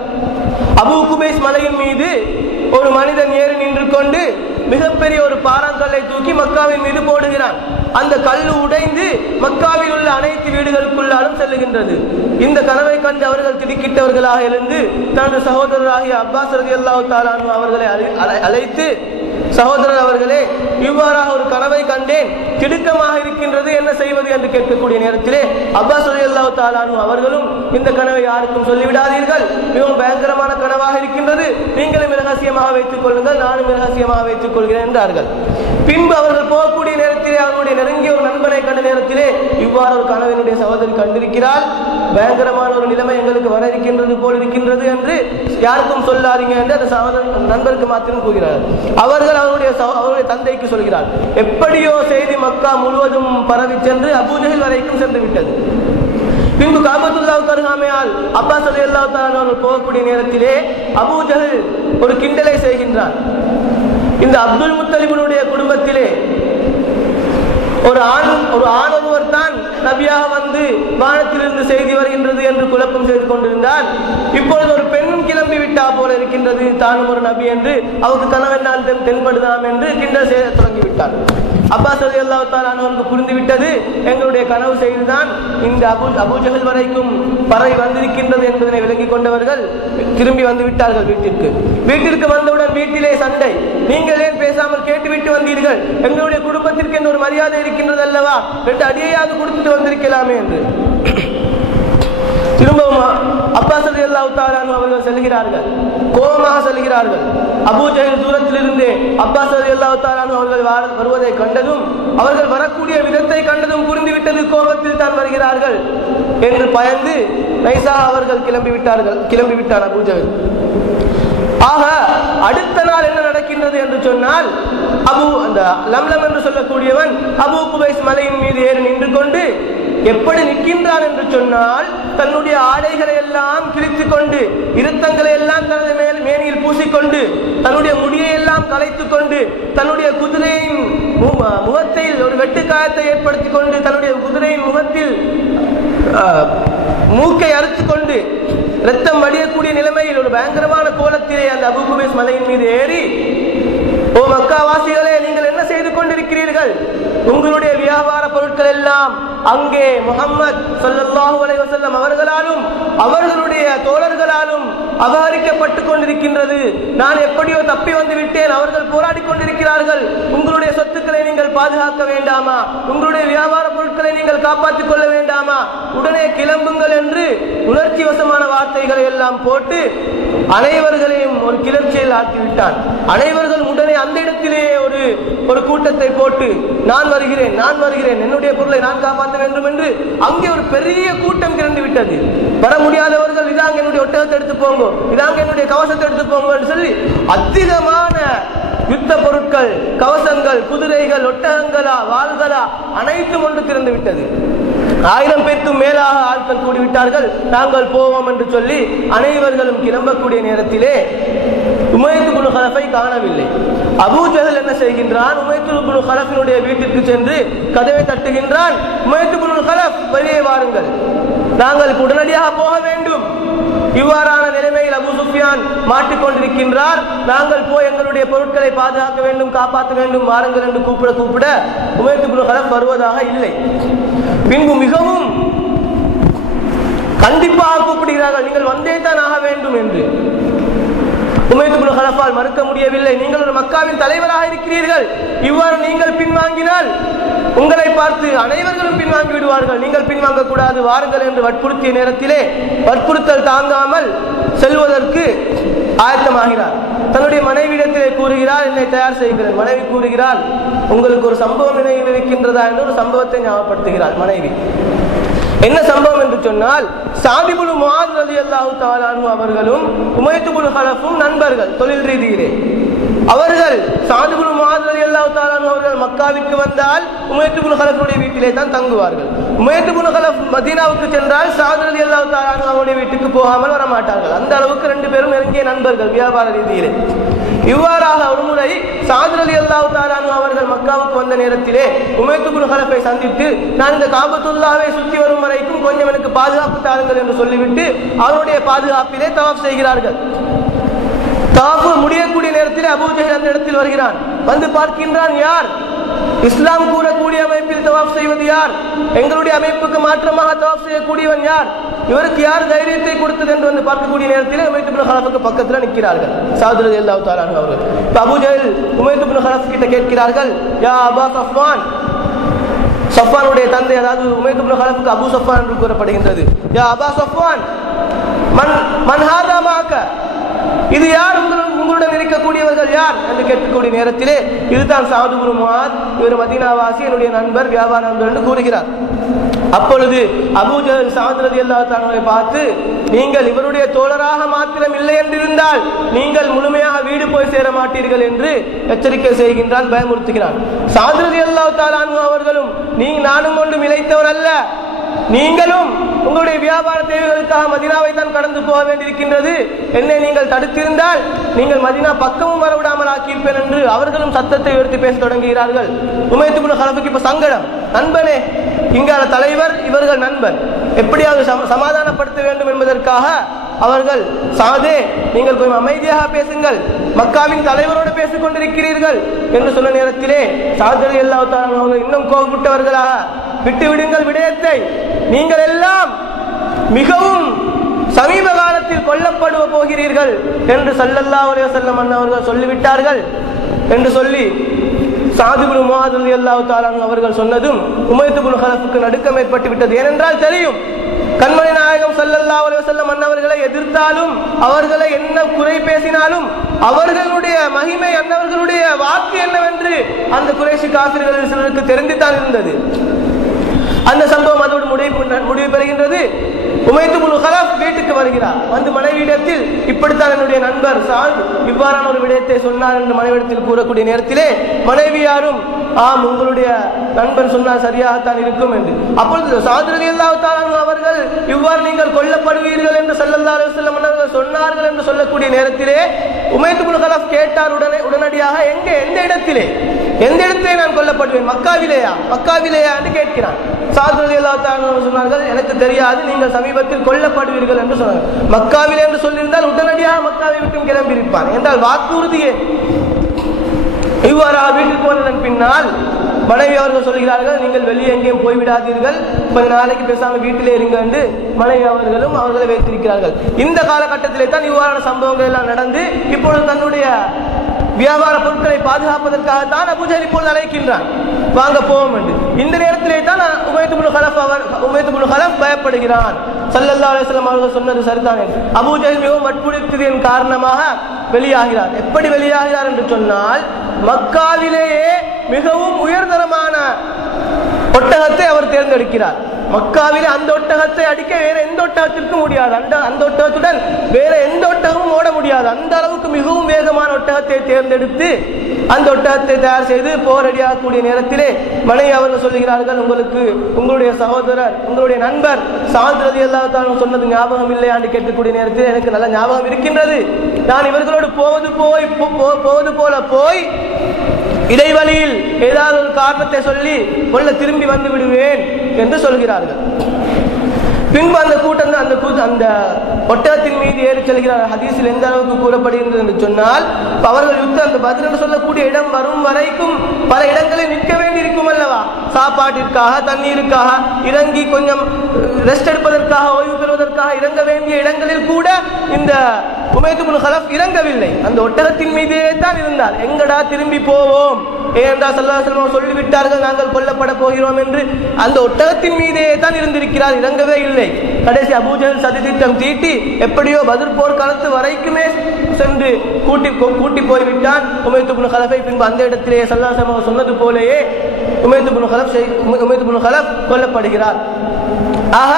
அபூ குபைஸ் மலையின் மீது ஒரு மனிதன் ஏறி நின்று கொண்டு மிகப்பெரிய ஒரு பாறாங்கல்லை தூக்கி மக்காவின் மீது போடுகிறான். அந்த கல்லு உடைந்து மக்காவில் உள்ள அனைத்து வீடுகளுக்குள்ளாலும் செல்லுகின்றது. இந்த கனவை கண்டு அவர்கள் திடுக்கிட்டவர்களாக இருந்து தனது சகோதரராகிய அப்பாஸ் ரலியல்லாஹு தஆலா அன்ஹு அவர்களை அழைத்து, சகோதரர் அவர்களே, இவ்வாறாக ஒரு கனவை கண்டேன், திடுக்கமாக இருக்கின்றது, என்ன செய்வது என்று கேட்கக்கூடிய நேரத்திலே அப்பாஸ் ரலியல்லாஹு தஆலா அன்ஹு அவர்களும் இந்த கனவை யாருக்கும் சொல்லிவிடாதீர்கள், மிகவும் பயங்கரமான கனவாக இருக்கின்றது, நீங்களும் ரகசியமாக வைத்துக் கொள்ளுங்கள், நானும் ரகசியமாக வைத்துக் கொள்கிறேன் என்றார்கள். பின்பு அவர்கள் போகக்கூடிய நேரத்திலே அவருடைய நெருங்கிய ஒரு நண்பனை கண்ட நேரத்திலே இவ்வாறு ஒரு கனவினுடைய சகோதரி கண்டிருக்கிறாள், பயங்கரமான ஒரு நிலைமை எங்களுக்கு வர இருக்கின்றது போல் இருக்கின்றது என்று யாருக்கும் சொல்லாதீங்க என்று அந்த சகோதரன் நண்பருக்கு மாத்திரம் கூறுகிறார். அவர்கள் அவருடைய தந்தைக்கு சொல்கிறார். எப்படியோ செய்தி மக்கா முழுவதும் பரவி சென்று அபூஜஹல் வரைக்கும் சென்று விட்டது. பின்பு காபத்துல்லாஹ் அருகாமையால் அப்பாஸ் ரலியல்லாஹு தஆலா அவர்கள் போகக்கூடிய நேரத்திலே அபூஜஹல் ஒரு கிண்டலை செய்கின்றான். இந்த அப்துல் முத்தலிபினுடைய குடும்பத்திலே ஒரு ஆண் ஒருவர் தான் நபியாக வந்து வானத்திலிருந்து செய்தி வருகின்றது என்று குழப்பம் செய்து கொண்டிருந்தால், இப்பொழுது ஒரு பெண்ணும் கிளம்பி விட்டா போல இருக்கின்றது, தானும் ஒரு நபி என்று அவருக்கு கனவென்னால் தென்படுதாம் என்று கிண்டல் செய்ய தொடங்கிவிட்டார். அப்பாஸ் ரலியல்லாஹு தஆலா அன்ஹுவுக்கு புரிந்துவிட்டது, எங்களுடைய கனவு செய்துதான் இந்த அபூ ஜஹல் வரைக்கும் பறை வந்திருக்கின்றது என்பதனை விளங்கிக் கொண்டவர்கள் திரும்பி வந்து விட்டார்கள் வீட்டிற்கு வந்தவுடன் வீட்டிலே சண்டை. நீங்கள் ஏன் பேசாமல் கேட்டுவிட்டு வந்தீர்கள்? எங்களுடைய குடும்பத்திற்கு என்ற ஒரு மரியாதை இருக்கின்றது அல்லவா, 2 அடியையாவது கொடுத்துட்டு வந்திருக்கலாமே என்று திரும்பவும் அப்பாஸ் ரலியல்லாஹு தஆலா அன்ஹு அவர்கள் செல்கிறார்கள், கோபமாக செல்கிறார்கள். அபூ ஜஹல் தூரத்திலிருந்து அப்பாஸ் ரலியல்லாஹு தஆலா அன்ஹு அவர்கள் வருவதை கண்டதும், அவர்கள் வரக்கூடிய விதத்தை கண்டதும் புரிந்துவிட்டது, கோபத்தில் தான் வருகிறார்கள் என்று பயந்து நைசா அவர்கள் கிளம்பிவிட்டார் அபூ ஜஹல். ஆக அடுத்த நாள் என்ன நடக்கின்றது என்று சொன்னால், அந்த லம்லம் என்று சொல்லக்கூடியவன் அபூ குபைஸ் மலையின் மீது ஏறி நின்று கொண்டு எப்படி நிற்கின்றான் என்று சொன்னால், தன்னுடைய ஆடைகளை எல்லாம் கிழித்துக் கொண்டு, இருத்தங்களை எல்லாம் தனது மேனியில் பூசிக்கொண்டு, தன்னுடைய முடியை எல்லாம் கலைத்துக் கொண்டு, தன்னுடைய குதிரையின் முகத்தில் ஒரு வெட்டுக்காயத்தை ஏற்படுத்திக் கொண்டு, தன்னுடைய குதிரையின் முகத்தில் மூக்கை அறுத்துக் கொண்டு ரத்தம் வடியக்கூடிய நிலைமையில் ஒரு பயங்கரமான கோலத்திலே அந்த அபூ குபைஸ் மலையின் மீது ஏறி, ஓ மக்காவாசிகளே, நீங்கள் என்ன செய்து கொண்டிருக்கிறீர்கள்? உங்களுடைய வியாபார பொருட்கள் எல்லாம் அங்கே முஹம்மது ஸல்லல்லாஹு அலைஹி வஸல்லம் அவர்களாலும் அவர்களுடைய தோழர்களாலும் அபகரிக்கப்பட்டுக் கொண்டிருக்கின்றது. நான் எப்படியோ தப்பி வந்து விட்டேன், அவர்கள் போராடி கொண்டிருக்கிறார்கள். உங்களுடைய சொத்துக்களை நீங்கள் பாதுகாக்க வேண்டாமா? உங்களுடைய வியாபார பொருட்களை நீங்கள் காப்பாற்றிக் கொள்ள வேண்டாமா? உடனே கிளம்புங்கள் என்று உணர்ச்சி வசமான வார்த்தைகளை எல்லாம் போட்டு அனைவர்களையும் ஒரு கிளர்ச்சியில் ஆக்கிவிட்டான். அனைவர்கள் உடனே அந்த இடத்திலேயே ஒரு கூட்டத்தை போட்டு, நான் வருகிறேன், என்னுடைய பொருளை நான் காப்பாற்ற வேண்டும் என்று அங்கே ஒரு பெரிய கூட்டம் திரண்டு விட்டது. வர முடியாதவர்கள், இதாங்க என்னுடைய ஒட்டகத்தை எடுத்து போங்க, இதாங்க என்னுடைய கவசத்தை எடுத்து போங்க என்று சொல்லி அதிகமான யுத்த பொருட்கள், கவசங்கள், குதிரைகள், ஒட்டகங்களா, வாள்களா அனைத்தும் ஒன்று திறந்து விட்டது. 1000 பேருக்கும் மேலாக ஆட்கள் கூடிவிட்டார்கள். நாங்கள் போவோம் என்று சொல்லி அனைவர்களும் கிளம்பக்கூடிய நேரத்திலே உமையத் இப்னு கலஃபை காணவில்லை. அபூ ஜஹல் என்ன செய்கின்றான்? உமையத் இப்னு கலஃபினுடைய வீட்டிற்கு சென்று கதவை தட்டுகின்றான். உமையத் இப்னு கலஃப், வெளியே வாருங்கள், நாங்கள் உடனடியாக போக வேண்டும். இவ்வாறான நிலைமையில் அபூ சுஃபியான் மாட்டிக்கொண்டிருக்கின்றார். நாங்கள் போய் எங்களுடைய பொருட்களை பாதுகாக்க வேண்டும், காப்பாற்ற வேண்டும், வாருங்கள் என்று கூப்பிட உமையத் இப்னு கலஃப் வருவதாக இல்லை. பின்பு மிகவும் கண்டிப்பாக கூப்பிடுகிறார்கள், நீங்கள் வந்தே தான் ஆக வேண்டும் என்று. உமையத் இப்னு கலஃபால் மறுக்க முடியவில்லை. நீங்கள் ஒரு மக்காவின் தலைவராக இருக்கிறீர்கள், இவ்வாறு நீங்கள் பின்வாங்கினால் உங்களை பார்த்து அனைவர்களும் பின்வாங்கி விடுவார்கள், நீங்கள் பின்வாங்க கூடாது, வாருங்கள் என்று வற்புறுத்திய நேரத்திலே வற்புறுத்தல் தாங்காமல் செல்வதற்கு ஆயத்தமாகிறார். தன்னுடைய மனைவியிடத்திலே கூறுகிறார், என்னை தயார் செய்கிறேன். மனைவி கூறுகிறார், உங்களுக்கு ஒரு சம்பவம் நினைவில் இருக்கின்றதா என்று ஒரு சம்பவத்தை ஞாபகப்படுத்துகிறார் மனைவி. என்ன சம்பவம் என்று சொன்னால், ஸஅத் இப்னு முஆத் ரலியல்லாஹு தஆலா அன்ஹு அவர்களும் உமையத் இப்னு கலஃபும் நண்பர்கள் தொழில் ரீதியிலே. அவர்கள் ஸஅத் இப்னு முஆத் ரலியல்லாஹு தஆலா அன்ஹு அவர்கள் மக்காவிற்கு வந்தால் உமையத் இப்னு கலஃபுடைய வீட்டிலே தான் தங்குவார்கள். உமையத் இப்னு கலஃப் மதீனாவுக்கு சென்றால் ஸஅத் ரலியல்லாஹு தஆலா அன்ஹு அவருடைய வீட்டுக்கு போகாமல் வர மாட்டார்கள். அந்த அளவுக்கு 2 பேரும் நெருங்கிய நண்பர்கள் வியாபார ரீதியிலே. இவ்வாறாக ஒருமுறை ஸஅத் ரலியல்லாஹு தஆலா அன்ஹு அவர்கள் மக்காவுக்கு வந்த நேரத்திலே உமையத் இப்னு கலஃபை சந்தித்து, நான் இந்த காபத்துல்லாஹ்வை சுற்றி வரும் வரைக்கும் கொஞ்சம் எனக்கு பாதுகாப்பு தாருங்கள் என்று சொல்லிவிட்டு அவருடைய பாதுகாப்பிலே தவாஃப் செய்கிறார்கள். தவாஃப் முடியக்கூடிய நேரத்தில் அபூ ஜஹல் அந்த இடத்தில் வருகிறான். வந்து பார்க்கின்றான், யார் இஸ்லாம் கூறக்கூடிய அமைப்பில் தவாஃப் செய்வது யார்? எங்களுடைய அமைப்புக்கு மாற்றமாக தவாஃப் செய்யக்கூடியவன் யார்? இவருக்கு யார் தைரியத்தை கொடுத்தது என்று வந்து பார்க்கக்கூடிய நேரத்தில் உமையத் இப்னு கலஃபுக்கு பக்கத்தில் நிற்கிறார்கள் ஸஅத் ரலியல்லாஹு தஆலா அன்ஹு அவர்கள். அபூ ஜஹல் உமையத் இப்னு கலஃப் கிட்ட கேட்கிறார்கள், யா அபா சஃப்வான், சஃப்வானுடைய தந்தை, அதாவது உமையத் இப்னு கலஃபுக்கு அபூ சஃப்வான் என்று கூறப்படுகின்றது. யா அபா சஃப்வான், மன் ஹாதா மாக, இது யார்? உங்களுடன் இருக்கக்கூடியவர்கள் யார் என்று கேட்கக்கூடிய நேரத்திலே, இதுதான் ஸஅத் இப்னு முஆத், இவர் மதீனாவாசி, என்னுடைய நண்பர், வியாபார நண்பர் என்று கூறுகிறார். அப்பொழுது அபூ ஜஹல் ஸஅத் ரலியல்லாஹு தஆலா அன்ஹுவை பார்த்து, நீங்கள் இவருடைய தோழராக மாத்திரம் இல்லை என்றிருந்தால் நீங்கள் முழுமையாக வீடு போய் சேர மாட்டீர்கள் என்று எச்சரிக்கை செய்கின்றான், பயமுறுத்துகிறான். ஸஅத் ரலியல்லாஹு தஆலா அன்ஹு அவர்களும், நானும் ஒன்றும் இழைத்தவன் அல்ல, நீங்களும் உங்களுடைய வியாபார தேவைகளுக்காக மதீனாவை தான் கடந்து போக வேண்டியிருக்கின்றது, என்னை நீங்கள் தடுத்திருந்தால் நீங்கள் மதீனா பக்கமும் வரவிடாமல் ஆக்கியிருப்பேன் என்று அவர்களும் சத்தத்தை உயர்த்தி பேச தொடங்குகிறார்கள். உமையத் இப்னு கலஃபுக்கு இப்ப சங்கடம். நண்பனே, இங்கான தலைவர், இவர்கள் நண்பன், எப்படியாவது சமாதானப்படுத்த வேண்டும் என்பதற்காக அவர்கள் சாதே நீங்கள் கொஞ்சம் அமைதியாக பேசுங்கள், மக்காவின் தலைவரோடு பேசிக் கொண்டிருக்கிறீர்கள் என்று சொன்ன நேரத்திலே சாத் ரலியல்லாஹு தஆலா அவர்கள் இன்னும் கோபப்பட்டவர்களாக விட்டு விடுங்கள் விடயத்தை, நீங்கள் எல்லாம் மிகவும் சமீப காலத்தில் கொல்லப்படுவ போகிறீர்கள் என்று ஸல்லல்லாஹு அலைஹி வஸல்லம் அவர்கள் சொல்லிவிட்டார்கள் என்று சொல்லி சாத் இப்னு முஆத் ரலியல்லாஹு தஆலா அவர்கள் சொன்னதும் உமைத் இப்னு கலஃபுக்கு நடுக்கம் ஏற்பட்டு விட்டது. ஏனென்றால் தெரியும், கண்மணி நாயகம் ஸல்லல்லாஹு அலைஹி வஸல்லம் அன்னவர்களை எதிர்த்தாலும் அவர்களை என்ன குறை பேசினாலும் அவர்களுடைய மகிமை அன்னவர்களுடைய வாக்கு என்னவென்று அந்த குறைஷி காஃபிர்களில் சிலருக்கு தெரிந்துதான் இருந்தது. அந்த சம்பவம் அதோடு முடிவு பெறுகின்றது. உமைத் இப்னு கலஃப் வீட்டுக்கு வருகிறார். வந்து மனைவியிடத்தில் இப்படித்தான் என்னுடைய நண்பர் சாத் இவ்வாறான ஒரு விடயத்தை சொன்னார் என்று மனைவியிடத்தில் கூறக்கூடிய நேரத்திலே மனைவியாரும் ஆம் உங்களுடைய நண்பன் சொன்னால் சரியாகத்தான் இருக்கும் என்று. அப்பொழுது சாத் ரலியல்லாஹு தஆலா அவர்கள் இவ்வாறு நீங்கள் கொல்லப்படுவீர்கள் என்று ஸல்லல்லாஹு அலைஹி வஸல்லம் அவர்கள் சொன்னார்கள் என்று சொல்லக்கூடிய நேரத்திலே உமைத் இப்னு கலஃப் கேட்டார் உடனடியாக, எந்த இடத்திலே நான் கொல்லப்படுவேன், மக்காவிலேயா என்று கேட்கிறான். சாத் ரலியல்லாஹு தஆலா சொன்னார்கள், எனக்கு தெரியாது, நீங்கள் சமீபத்தில் கொல்லப்படுவீர்கள் என்று சொன்னார்கள். மக்காவிலே என்று சொல்லியிருந்தால் உடனடியாக மக்காவை விட்டு கிளம்பி இருப்பான் என்றால் வாக்குறுதியே. இவ்வாறாக வீட்டுக்கு வந்ததன் பின்னால் மனைவி அவர்கள் சொல்கிறார்கள், நீங்கள் வெளியே எங்கேயும் போய்விடாதீர்கள், கொஞ்ச நாளைக்கு பேசாமல் வீட்டிலே இருங்க என்று மனைவி அவர்களும் அவர்களை வைத்திருக்கிறார்கள். இந்த காலகட்டத்திலே தான் இவ்வாறான சம்பவங்கள் எல்லாம் நடந்து இப்பொழுது தன்னுடைய வியாபார பொருட்களை பாதுகாப்பதற்காகத்தான் அபூ ஜஹல் இப்பொழுது அழைக்கின்றான், வாங்க போவோம் என்று. இந்த நேரத்திலே தான் உமைத் இப்னு கலஃப் பயப்படுகிறான். ஸல்லல்லாஹு அலைஹி வஸல்லம் அவர்கள் சொன்னது சரிதான் என்று. அபூ ஜஹல் மிகவும் வற்புறுத்தியதன் காரணமாக வெளியாகிறார். எப்படி வெளியாகிறார் என்று சொன்னால், மக்காவிலேயே மிகவும் உயர்தரமான ஒட்டகத்தை அவர் தேர்ந்தெடுக்கிறார். மக்காவிலே அந்த ஒட்டகத்தை அடிக்க வேற எந்த ஒட்டகத்திற்கும் முடியாது, அந்த ஒட்டகத்துடன் வேற எந்த ஒட்டகமும் ஓட முடியாது. அந்த அளவுக்கு மிகவும் வேகமான ஒட்டகத்தை தேர்ந்தெடுத்து அந்த ஒட்டகத்தை தயார் செய்து போரடியாகக்கூடிய நேரத்திலே மனைவி அவர்கள் சொல்லுகிறார்கள், உங்களுடைய சகோதரர் உங்களுடைய நண்பர் சாத் ரலியல்லாஹு தஆலா சொன்னது ஞாபகம் இல்லையா என்று கேட்கக்கூடிய நேரத்தில் எனக்கு நல்ல ஞாபகம் இருக்கின்றது. நான் இவர்களோடு போவது போல போய் இடைவெளியில் ஏதாவது ஒரு காரணத்தை சொல்லி கொள்ள திரும்பி வந்து விடுவேன் என்று சொல்கிறார்கள். பின்பு அந்த கூட்டம் அந்த ஒட்டகத்தின் மீது ஏறி செல்கிறார்கள். ஹதீஸில் எந்த அளவுக்கு கூறப்படுகின்றது என்று சொன்னால், அவர்கள் யுத்தம் அந்த பத்ர் என்று சொல்லக்கூடிய இடம் வரும் வரைக்கும் பல இடங்களில் நிற்க வேண்டி இருக்கும் அல்லவா, சாப்பாட்டிற்காக தண்ணீருக்காக இறங்கி கொஞ்சம் ரெஸ்ட் எடுப்பதற்காக ஓய்வு பெறுவதற்காக இறங்க வேண்டிய இடங்களில் கூட இந்த உமைத் இப்னு கலஃப் இறங்கவில்லை, அந்த ஒட்டகத்தின் மீதே தான் இருந்தார். எங்கடா திரும்பி போவோம், ஏனென்றால் ஸல்லல்லாஹு அலைஹி வஸல்லம் சொல்லிவிட்டார்கள் நாங்கள் கொல்லப்பட போகிறோம் என்று. அந்த ஒட்டகத்தின் மீதே தான் இருந்திருக்கிறார், இறங்கவே இல்லை. கடைசி அபூ ஜஹல் சதித்திட்டம் தீட்டி எப்படியோ பத்ர் போர் காலத்து வரைக்குமே சென்று கூட்டி போய்விட்டான் உமைத் இப்னு கலஃபை. பின்பு அந்த இடத்திலே ஸல்லல்லாஹு அலைஹி வஸல்லம் சொன்னது போலேயே உமைத் இப்னு கலஃப் கொல்லப்படுகிறார். ஆக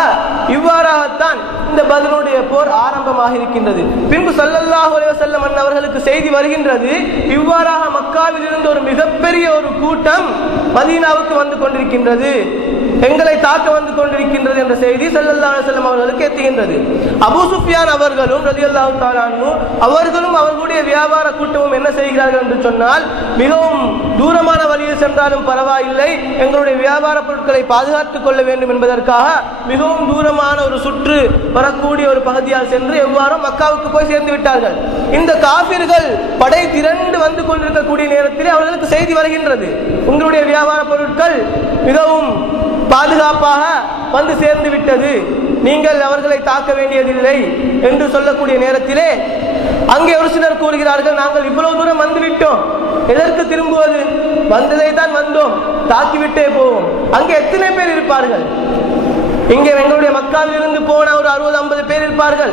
இவ்வாறாகத்தான் இந்த பத்ருடைய போர் ஆரம்பமாக இருக்கின்றது. பின்பு ஸல்லல்லாஹு அலைஹி வஸல்லம் அவர்களுக்கு செய்தி வருகின்றது, இவ்வாறாக மக்காவில் இருந்து ஒரு மிகப்பெரிய ஒரு கூட்டம் மதீனாவுக்கு வந்து கொண்டிருக்கின்றது, எங்களை தாக்க வந்து கொண்டிருக்கின்றது என்ற செய்தி ஸல்லல்லாஹு அலைஹி வஸல்லம் அவர்களுக்கு எத்துகின்றது. அபூ சுஃபியான் அவர்களும் ரலியல்லாஹு தஆலா அன்ஹு அவர்களும் அவர்களுடைய வியாபார கூட்டமும் என்ன செய்கிறார்கள் என்று சொன்னால், மிகவும் தூரமான வழியில் சென்றாலும் பரவாயில்லை, எங்களுடைய வியாபார பொருட்களை பாதுகாத்துக் கொள்ள வேண்டும் என்பதற்காக மிகவும் தூரமான ஒரு சுற்று வரக்கூடிய ஒரு பகுதியால் சென்று எவ்வாறு மக்காவுக்கு போய் சேர்ந்து விட்டார்கள். இந்த காபிர்கள் படை திரண்டு வந்து கொண்டிருக்கக்கூடிய நேரத்தில் அவர்களுக்கு செய்தி வருகின்றது, உங்களுடைய வியாபார பொருட்கள் மிகவும் பாதுகாப்பாக வந்து சேர்ந்து விட்டது, நீங்கள் அவர்களை தாக்க வேண்டியதில்லை என்று சொல்லக்கூடிய நேரத்திலே அங்கே ஒரு சிலர் கூறுகிறார்கள், நாங்கள் இவ்வளவு தூரம் வந்துவிட்டோம், எதற்கு திரும்புவது, வந்ததை தான் வந்தோம், தாக்கிவிட்டே போவோம். அங்கே எத்தனை பேர் இருப்பார்கள், இங்கே எங்களுடைய மக்காவில் இருந்து போன ஒரு 60-50 பேர் இருப்பார்கள்,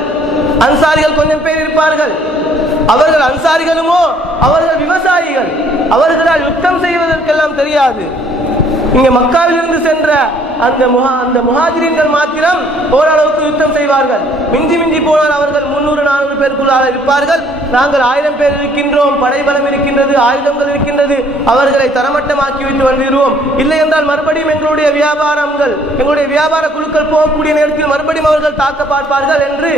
அன்சாரிகள் கொஞ்சம் பேர் இருப்பார்கள். அவர்கள் அன்சாரிகளுமோ அவர்கள் விவசாயிகள், அவர்களால் யுத்தம் செய்வதற்கெல்லாம் தெரியாது. இங்கே மக்காவில் இருந்து சென்ற அந்த முஹாஜிரீன்கள் மாத்திரம் ஓரளவுக்கு யுத்தம் செய்வார்கள். மிஞ்சி போனால் அவர்கள் 300-400 பேருக்குள்ளாக இருப்பார்கள். நாங்கள் 1000 பேர் இருக்கின்றோம், படைபலம் இருக்கின்றது, ஆயுதங்கள் இருக்கின்றது, அவர்களை தரமட்டமாக்கி விட்டு வந்துடுவோம், இல்லை என்றால் மறுபடியும் எங்களுடைய வியாபார குழுக்கள் போகக்கூடிய நேரத்தில் மறுபடியும் அவர்கள் தாக்க பார்ப்பார்கள் என்று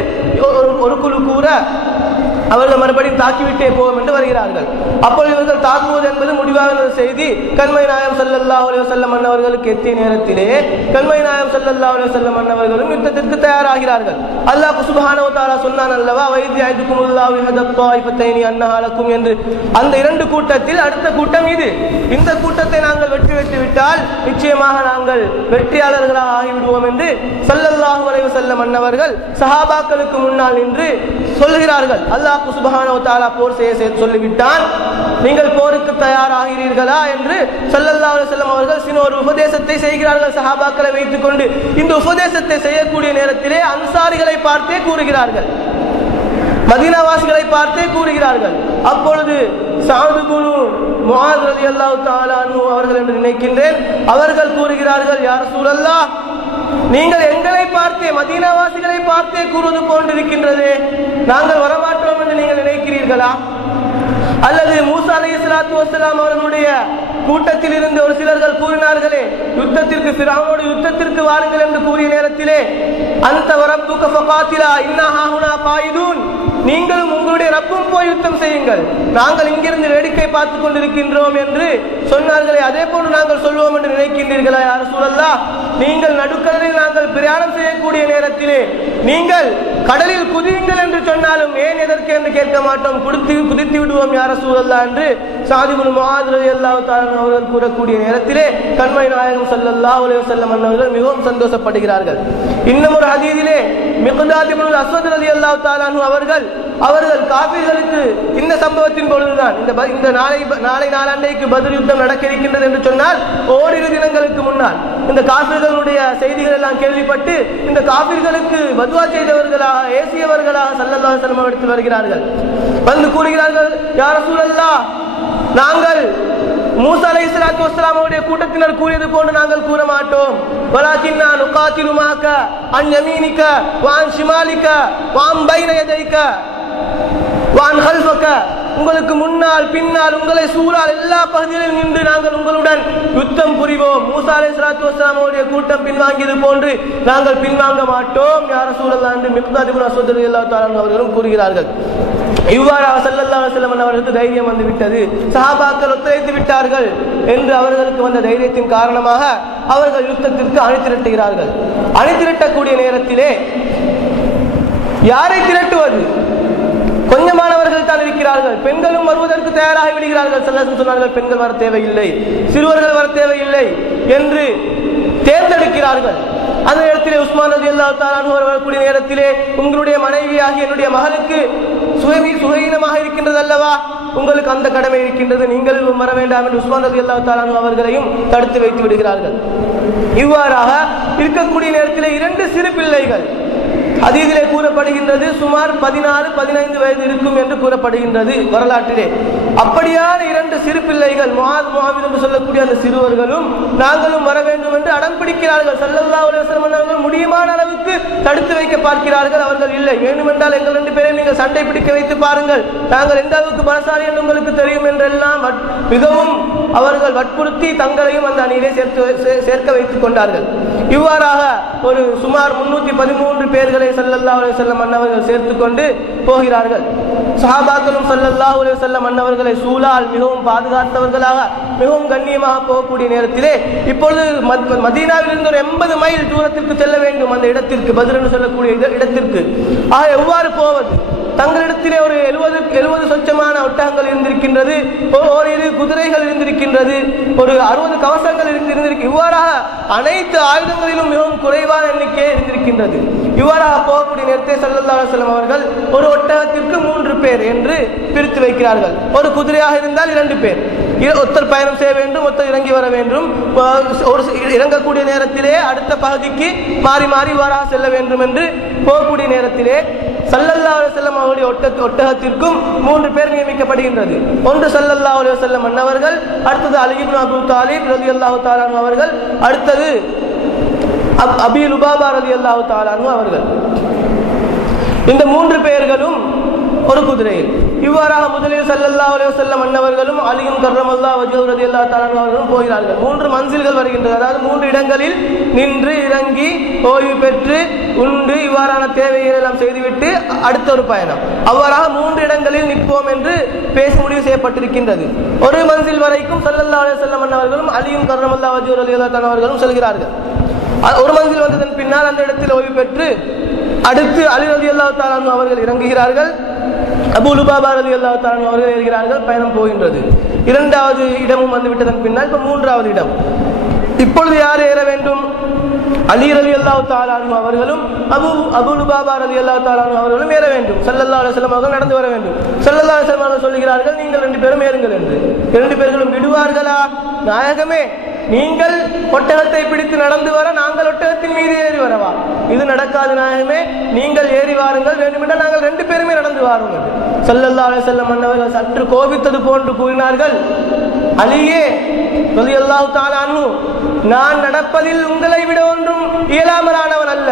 ஒரு குழு கூற அவர்கள் மறுபடியும் தாக்கிவிட்டே போவோம் என்று வருகிறார்கள். அப்பொழுது இவர்கள் தாக்குவது என்பது முடிவாக செய்தி கண்மை நாயகம் ஸல்லல்லாஹு அலைஹி வஸல்லம் அன்னவர்களுக்கு எத்திய நேரத்திலே கண்மை நாயகம் ஸல்லல்லாஹு அலைஹி வஸல்லம் அன்னவர்களும் யுத்தத்திற்கு தயாராகிறார்கள். அல்லாஹ் சுப்ஹானஹு வ தஆலா சொன்னான் அல்லவா, வைதி ஐதுகுமுல்லாஹு ஹதத் தாயிஃபத்தைனி அன்னஹா லக்கும் என்று. அந்த இரண்டு கூட்டத்தில் அடுத்த கூட்டம் இது. இந்த கூட்டத்தை நாங்கள் வெற்றி பெற்று விட்டால் நிச்சயமாக நாங்கள் வெற்றியாளர்களாக ஆகிவிடுவோம் என்று ஸல்லல்லாஹு அலைஹி வஸல்லம் அன்னவர்கள் சஹாபாக்களுக்கு முன்னால் நின்று சொல்கிறார்கள். அல்லாஹ் சுப்ஹானஹு வ தஆலா போர் செய்ய சொல்லிவிட்டான், நீங்கள் போருக்கு தயாராகிறீர்களா என்று ஸல்லல்லாஹு அலைஹி வஸல்லம் அவர்கள் சின்ன ஒரு உபதேசத்தை செய்கிறார்கள் சஹாபாக்களை வைத்துக் கொண்டு. இந்த உபதேசத்தை செய்யக்கூடிய நேரத்திலே அன்சாரிகளை பார்த்தே கூறுகிறார்கள், மதீனாவாசிகளை பார்த்தே கூறுகிறார்கள். அப்பொழுது சஅத் இப்னு முஆத் ரலியல்லாஹு தஆலா அன்ஹு அவர்கள் என்று நினைக்கின்றேன், அவர்கள் கூறுகிறார்கள், யா ரசூலல்லாஹ், நீங்கள் எங்களை பார்த்தே மதீனாவாசிகளை பார்த்தே கூறுவது போன்றிருக்கின்றதே, நாங்கள் வரமாட்டோம் என்று நீங்கள் நினைக்கிறீர்களா? அல்லது மூசா அலைஹிஸ்ஸலாத்து வஸ்ஸலாம் அவர்களுடைய கூட்டத்தில் இருந்து ஒரு சிலர்கள் கூறினார்களே, யுத்தத்திற்கு ஃபிரௌனோடு யுத்தத்திற்கு வாருங்கள் என்று கூறிய நேரத்திலே, அன்த வரப்புக ஃபகாத்திலா இன்னா ஹாஹுனா காயிதூன், நீங்களும் உங்களுடைய ரப்பும் போய் யுத்தம் செய்யுங்கள், நாங்கள் இங்கிருந்து வேடிக்கை பார்த்துக் கொண்டிருக்கின்றோம் என்று சொன்னார்களே, அதே போன்று நாங்கள் சொல்வோம் என்று நினைக்கின்றீர்களா யா ரசூலல்லாஹ்? நீங்கள் நடுக்கடலில் நாங்கள் பிரயாணம் செய்யக்கூடிய நேரத்திலே நீங்கள் கடலில் குதியுங்கள் என்று சொன்னாலும் ஏன் எதற்கு என்று கேட்க மாட்டோம், குதித்து விடுவோம் யா ரசூலல்லாஹ் என்று சஅத் இப்னு முஆத் ரலியல்லாஹு தஆலா அவர்கள் கூறக்கூடிய நேரத்திலே கண்மை நாயகம் ஸல்லல்லாஹு அலைஹி வஸல்லம் அவர்கள் மிகவும் சந்தோஷப்படுகிறார்கள். இன்னும் ஒரு ஹதீஸிலே மிக்தாத் இப்னு அஸ்வத் ரலியல்லாஹு தஆலா அவர்கள் காஃபிர்களுக்கு இந்த சம்பவத்தின் பொழுதுதான், இந்த நாளை நாளாண்டைக்கு பத்ர் யுத்தம் நடக்க இருக்கின்றது என்று சொன்னால் ஓரிரு தினங்களுக்கு முன்னால் இந்த காஃபிர்களுடைய செய்திகள் எல்லாம் கேள்விப்பட்டு இந்த காஃபிர்களுக்கு பத்வா செய்தவர்களாக ஏசியவர்களாக ஸல்லல்லாஹு அலைஹி வஸல்லம் எடுத்து வருகிறார்கள். வந்து கூறுகிறார்கள், யா ரசூலல்லாஹ், நாங்கள் மூசா அலைஹிஸ்ஸலாத்து வஸ்ஸலாம் அவருடைய கூட்டத்தினர் கூறியது போன்று நாங்கள் கூற மாட்டோம். வலாகின்னா நுகாத்திலு மாக அன் யமீனிக வ அன் ஷிமாலிக வ அன் பைன யதைக வ அன் கல்ஃபக, உங்களுக்கு முன்னால் பின்னால் உங்களை சூழால் எல்லா பகுதிகளிலும் நின்று நாங்கள் உங்களுடன் யுத்தம் புரிவோம். மூசா அலைஹிஸ்ஸலாத்து வஸ்ஸலாம் அவருடைய கூட்டம் பின்வாங்கியது போன்று நாங்கள் பின்வாங்க மாட்டோம் யா ரசூலல்லாஹ் என்று மிக்தாத் இப்னு அஸ்வத் ரலியல்லாஹு தஆலா அவர்களும் கூறுகிறார்கள். இவ்வாறாக ஸல்லல்லாஹு அலைஹி வஸல்லம் அவர்களுக்கு தைரியம் வந்து விட்டது, சஹாபாக்கள் ஒத்துழைத்து விட்டார்கள் என்று அவர்களுக்கு வந்த தைரியத்தின் காரணமாக அவர்கள் யுத்தத்திற்கு அணிதிரட்டுகிறார்கள். அணிதிரட்டக்கூடிய நேரத்திலே யாரை திரட்டுவது? கொஞ்சமானவர்கள் தான் இருக்கிறார்கள், பெண்களும் வருவதற்கு தயாராகி விடுகிறார்கள். ஸல்லல்லாஹு சொன்னார்கள், பெண்கள் வர தேவையில்லை, சிறுவர்கள் வர தேவையில்லை என்று தேர்ந்தெடுக்கிறார்கள். அந்த நேரத்திலே உஸ்மான் ரலியல்லாஹு தஆலா அன்ஹு வரக்கூடிய நேரத்திலே, உங்களுடைய மனைவியாகி என்னுடைய மகளுக்கு சுகவீனமாக இருக்கின்றது அல்லவா, உங்களுக்கு அந்த கடமை இருக்கின்றது, நீங்கள் வர வேண்டாம் என்று உஸ்மான் ரலியல்லாஹு தஆலா அன்ஹு அவர்களையும் தடுத்து வைத்து விடுகிறார்கள். இவ்வாறாக இருக்கக்கூடிய நேரத்திலே இரண்டு சிறு பிள்ளைகள், ஹதீஸிலே கூறப்படுகின்றது சுமார் 14-15 வயது இருக்கும் என்று கூறப்படுகின்றது வரலாற்றிலே. அப்படியான இரண்டு சிறு பிள்ளைகள் முஆத் முஆவித் என்று சொல்லக்கூடிய அந்த சிறுவர்களும் நாங்களும் வர வேண்டும் என்று அடம் பிடிக்கிறார்கள். ஸல்லல்லாஹு அலைஹி வஸல்லம் அவர்கள் முடியுமான அளவுக்கு தடுத்து வைக்க பார்க்கிறார்கள். அவர்கள் இல்லை, வேண்டுமென்றால் எங்கள் ரெண்டு பேரையும் நீங்கள் சண்டை பிடிக்க வைத்து பாருங்கள், நாங்கள் எந்த அளவுக்கு பலசாலி என்று உங்களுக்கு தெரியும் என்றெல்லாம் மிகவும் அவர்கள் வற்புறுத்தி தங்களையும் அந்த அணியிலே சேர்க்க வைத்துக் கொண்டார்கள். இவ்வாறாக ஒரு சுமார் 313 பேர்களை ஸல்லல்லாஹு அலைஹி வஸல்லம் அன்னவர்கள் சேர்த்துக் கொண்டு போகிறார்கள். சஹாபாக்களும் ஸல்லல்லாஹு அலைஹி வஸல்லம் அன்னவர்களை சூழால் மிகவும் பாதுகாத்தவர்களாக மிகவும் கண்ணியமாக போகக்கூடிய நேரத்திலே இப்பொழுது மதீனாவில் இருந்து ஒரு 80 மைல் தூரத்திற்கு செல்ல வேண்டும், அந்த இடத்திற்கு பத்ர் என்று சொல்லக்கூடிய இடத்திற்கு. ஆக எவ்வாறு போவது? தங்களிடத்திலே ஒரு 70 சொச்சமான ஒட்டகங்கள் இருந்திருக்கின்றது, ஓரிரு குதிரைகள் இருந்திருக்கின்றது, ஒரு 60 கவசங்கள் இருந்திருக்கு. இவ்வாறாக அனைத்து ஆயுதங்களிலும் மிகவும் குறைவான எண்ணிக்கையே இருந்திருக்கின்றது. இவ்வாறாக போகக்கூடிய நேரத்தை ஸல்லல்லாஹு அலைஹி வஸல்லம் அவர்கள் ஒரு ஒட்டகத்திற்கு 3 பேர் என்று பிரித்து வைக்கிறார்கள். ஒரு குதிரையாக இருந்தால் 2 பேர், ஒருத்தர் பயணம் செய்ய வேண்டும், ஒருத்தர் இறங்கி வர வேண்டும். ஒரு இறங்கக்கூடிய நேரத்திலே அடுத்த பகுதிக்கு மாறி மாறி இவ்வாறாக செல்ல வேண்டும் என்று போகக்கூடிய நேரத்திலே ஸல்லல்லாஹு அலைஹி வஸல்லம் அவருடைய ஒட்டகத்திற்கும் 3 பேர் நியமிக்கப்படுகின்றது. ஒன்று ஸல்லல்லாஹு அலைஹி வஸல்லம் அன்னவர்கள், அடுத்தது அலி இப்னு அபூ தாலிப் ரலியல்லாஹு தஆலா அன்ஹு அவர்கள், அடுத்தது அபீ லுபாபா ரலியல்லாஹு தஆலா அன்ஹு அவர்கள். இந்த 3 பேர்களும் ஒரு குதிரையில். இவ்வாறாக முதலில் ஸல்லல்லாஹு அலைஹி வஸல்லம் அன்னவர்களும் அலியும் கர்ரமல்லாஹு வஜ்ஹு ரலியல்லாஹு தஆலா அவர்களும் போகிறார்கள். 3 மன்சில்கள் வருகின்றது. அதாவது 3 இடங்களில் நின்று இறங்கி ஓய்வு பெற்று உண்டு இவ்வாறான தேவைகளை எல்லாம் செய்துவிட்டு அடுத்த ஒரு பயணம். அவ்வாறாக 3 இடங்களில் நிற்போம் என்று பேசி முடிவு செய்யப்பட்டிருக்கின்றது. ஒரு மன்சில் வரைக்கும் ஸல்லல்லாஹு அலைஹி வஸல்லம் அன்னவர்களும் அலியும் கர்ரமல்லாஹு வஜ்ஹு ரலியல்லாஹு தஆலா அவர்களும் செல்கிறார்கள். ஒரு மன்சில் வந்ததன் பின்னால் அந்த இடத்தில் ஓய்வு பெற்று அடுத்து அலி ரலியல்லாஹு தஆலா அவர்கள் இறங்குகிறார்கள். அபூ லுபாபா ரலியல்லாஹு தஆலா அவர்கள் ஏறுகிறார்கள். பயணம் போகின்றது. 2வது இடமும் வந்து விட்டதன் பின்னால் இப்ப 3வது இடம். இப்பொழுது யார் ஏற வேண்டும்? அலி ரலியல்லாஹு தஆலா அவர்களும் அபூ லுபாபா ரலியல்லாஹு தஆலா அவர்களும் ஏற வேண்டும். ஸல்லல்லாஹு அலைஹி வஸல்லம் அவர்கள் நடந்து வர வேண்டும். ஸல்லல்லாஹு அலைஹி வஸல்லம் சொல்கிறார்கள், நீங்கள் 2 பேரும் ஏறுங்கள் என்று. 2 பேர்களும் விடுவார்களா? நாயகமே, நீங்கள் ஒட்டகத்தை பிடித்து நடந்து வர நாங்கள் ஒட்டகத்தின் மீது ஏறி வரவா? இது நடக்காது நாயகமே, நீங்கள் ஏறி வாருங்கள், வேண்டுமென்றால் நாங்கள் 2 பேருமே நடந்து வாருங்கள். ஸல்லல்லாஹு அலைஹி வஸல்லம் அன்னவர்கள் சற்று கோபித்தது போன்று கூறினார்கள், அலியே ரலியல்லாஹு தஆலா அன்ஹு, நான் நடப்பதில் உங்களை விட ஒன்றும் இயலாமலானவன் அல்ல.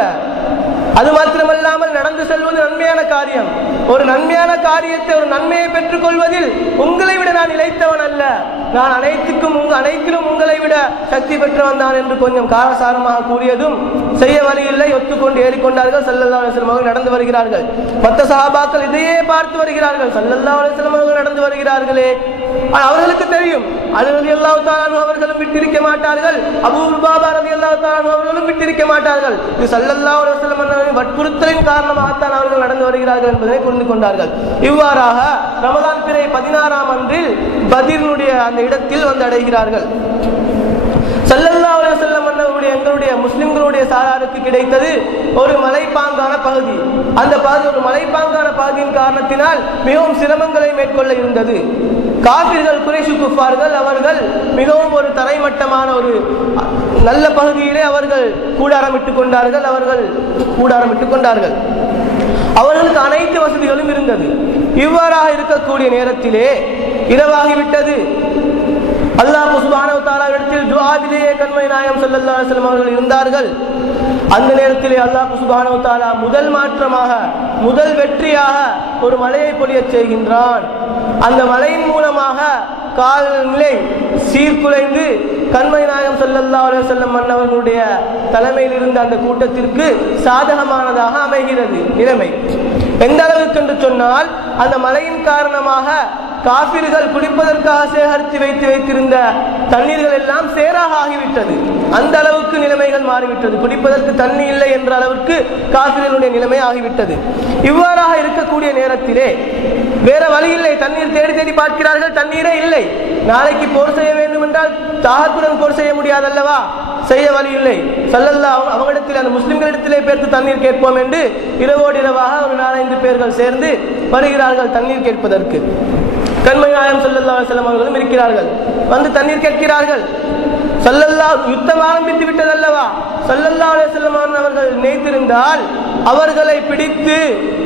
அது மாத்திரமல்லாமல் நடந்து செல்வது நன்மையான காரியம். ஒரு நன்மையான காரியத்தை, ஒரு நன்மையை பெற்றுக் கொள்வதில் உங்களை விட நான் இழைத்தவன் அல்ல. நான் அனைத்திலும் உங்களை விட சக்தி பெற்றவன் தான் என்று கொஞ்சம் காரசாரமாக கூறியதும் செய்ய வழியில்லை, ஒத்துக்கொண்டு ஏறிக்கொண்டார்கள். ஸல்லல்லாஹு அலைஹி வஸல்லம் அவர்கள் நடந்து வருகிறார்கள். மற்ற சஹாபாக்கள் இதையே பார்த்து வருகிறார்கள். ஸல்லல்லாஹு அலைஹி வஸல்லம் அவர்கள் நடந்து வருகிறார்களே, அவர்களுக்கு தெரியும் அலி ரலியல்லாஹு தஆலா அவர்களும் விட்டிருக்க மாட்டார்கள், அபூ லுபாபா ரலியல்லாஹு தஆலா அவர்களும் விட்டிருக்க மாட்டார்கள். இது ஸல்லல்லாஹு அலைஹி வஸல்லம் அவர்களின் வற்புறுத்தலின் காரணமாகத்தான் அவர்கள் நடந்து வருகிறார்கள் என்பதை புரிந்து கொண்டார்கள். இவ்வாறாக ரமலான் பிறை 16ஆம் அன்றில் பத்ரினுடைய அந்த இடத்தில் வந்து அடைகிறார்கள். ஸல்லல்லாஹு அலைஹி வஸல்லம் அன்னவருடைய எங்களுடைய முஸ்லிம்களுடைய சாராருக்கு கிடைத்தது ஒரு மலைப்பாங்கான பகுதி. அந்த பகுதி ஒரு மலைப்பாங்கான பகுதியின் காரணத்தினால் மிகவும் சிரமங்களை மேற்கொள்ள இருந்தது. காபிர்கள், குறைஷ் குஃபார்கள் அவர்கள் மிகவும் ஒரு தரைமட்டமான ஒரு நல்ல பகுதியிலே அவர்கள் கூடாரமிட்டுக் கொண்டார்கள். அவர்களுக்கு அனைத்து வசதிகளும் இருந்தது. இவ்வாறாக இருக்கக்கூடிய நேரத்திலே இரவாகிவிட்டது. அல்லாஹ் சுப்ஹானஹு வ தஆலா இடத்தில் துஆவிலேயே கண்மணி நாயகம் ஸல்லல்லாஹு அலைஹி வஸல்லம் அவர்கள் இருந்தார்கள். அந்த நேரத்திலே அல்லாஹ் சுப்ஹானஹு வ தஆலா முதல் வெற்றியாக ஒரு மலையை பொழியச் செய்கின்றான். அந்த மலையின் மூலமாக கால்நிலை சீர்குலைந்து கண்மணி நாயகம் ஸல்லல்லாஹு அலைஹி வஸல்லம் அவர்களுடைய தலைமையில் இருந்த அந்த கூட்டத்திற்கு சாதகமானதாக அமைகிறது நிலைமை. எந்த அளவுக்கு என்று சொன்னால், அந்த மலையின் காரணமாக காபிர்கள் குடிப்பதற்காக சேகரித்து வைத்திருந்த தண்ணீர்கள் எல்லாம் சேராக ஆகிவிட்டது. அந்த அளவுக்கு நிலைமைகள் மாறிவிட்டது. குடிப்பதற்கு தண்ணி இல்லை என்ற அளவுக்கு காபிர்களுடைய நிலைமை ஆகிவிட்டது. இவ்வாறாக இருக்கக்கூடிய நேரத்திலே வேற வழி இல்லை. தண்ணீர் தேடி பார்க்கிறார்கள், தண்ணீரே இல்லை. நாளைக்கு போர் செய்ய வேண்டும் என்றால் தாகத்துடன் போர் செய்ய முடியாதல்லவா? செய்ய வழி இல்லை. ஸல்லல்லாஹு அவங்களிடத்தில், அந்த முஸ்லிம்களிடத்திலே பேர்த்து தண்ணீர் கேட்போம் என்று இரவோடு இரவாக ஒரு 4-5 பேர்கள் சேர்ந்து வருகிறார்கள் தண்ணீர் கேட்பதற்கு. கண்மணி நாயகம் ஸல்லல்லாஹு அலைஹி வஸல்லம் அவர்களும் இருக்கிறார்கள். வந்து தண்ணீர் கேட்கிறார்கள். யுத்தம் ஆரம்பித்து விட்டதல்லவா? ஸல்லல்லாஹு அலைஹி வஸல்லம் அவர்கள் நினைத்திருந்தால் அவர்களை பிடித்து,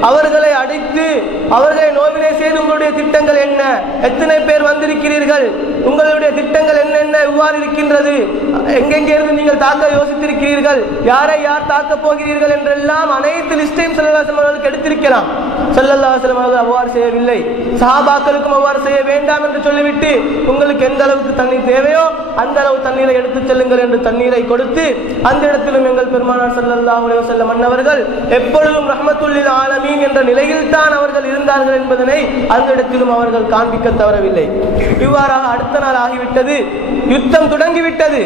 அவர்களை அடித்து, அவர்களை நோவினை செய்து, உங்களுடைய திட்டங்கள் என்ன, எத்தனை பேர் வந்திருக்கிறீர்கள், உங்களுடைய திட்டங்கள் என்னென்ன, எவ்வாறு இருக்கின்றது, எங்கெங்கே இருந்து நீங்கள் தாக்க யோசித்திருக்கிறீர்கள், யாரை யார் தாக்க போகிறீர்கள் என்றெல்லாம் அனைத்து லிஸ்டையும் ஸல்லல்லாஹு அலைஹி வஸல்லம் அவர்களுக்கு எடுத்திருக்கலாம். ஸல்லல்லாஹு அலைஹி வஸல்லம் அவர்கள் அவ்வாறு செய்யவில்லை. சஹாபாக்களுக்கும் அவ்வாறு செய்ய வேண்டாம் என்று சொல்லிவிட்டு, உங்களுக்கு எந்த அளவுக்கு தண்ணீர் தேவையோ அந்த அளவு தண்ணீரை எடுத்துச் செல்லுங்கள் என்று தண்ணீரை கொடுத்து, அந்த இடத்திலும் எங்கள் பெருமானார் ஸல்லல்லாஹு அலைஹி வஸல்லம் அன்னவர்கள் எப்பொழுதும் ரஹ்மத்துல் லில் ஆலமீன் என்ற நிலையில் தான் அவர்கள் இருந்தார்கள் என்பதனை அந்த இடத்திலும் அவர்கள் காண்பிக்க தவறவில்லை. இவ்வாறாக அடுத்த நாள் ஆகிவிட்டது. யுத்தம் தொடங்கிவிட்டது.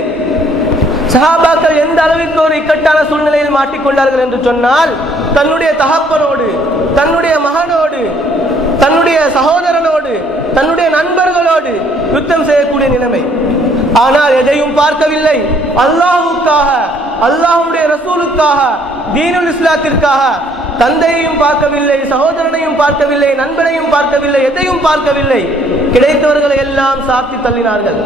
சஹாபாக்கள் எந்த அளவிற்கு ஒரு இக்கட்டான சூழ்நிலையில் மாட்டிக்கொண்டார்கள் என்று சொன்னால், தன்னுடைய தகப்பனோடு, தன்னுடைய மகனோடு, தன்னுடைய சகோதரனோடு, தன்னுடைய நண்பர்களோடு யுத்தம் செய்யக்கூடிய நிலைமை. ஆனால் எதையும் பார்க்கவில்லை. அல்லாஹ்வுக்காக, அல்லாஹ்வுடைய ரசூலுக்காக, தீனுல் இஸ்லாத்திற்காக தந்தையையும் பார்க்கவில்லை, சகோதரனையும் பார்க்கவில்லை, நண்பனையும் பார்க்கவில்லை, எதையும் பார்க்கவில்லை. கிடைத்தவர்களை எல்லாம் சாத்தி தள்ளினார்கள்.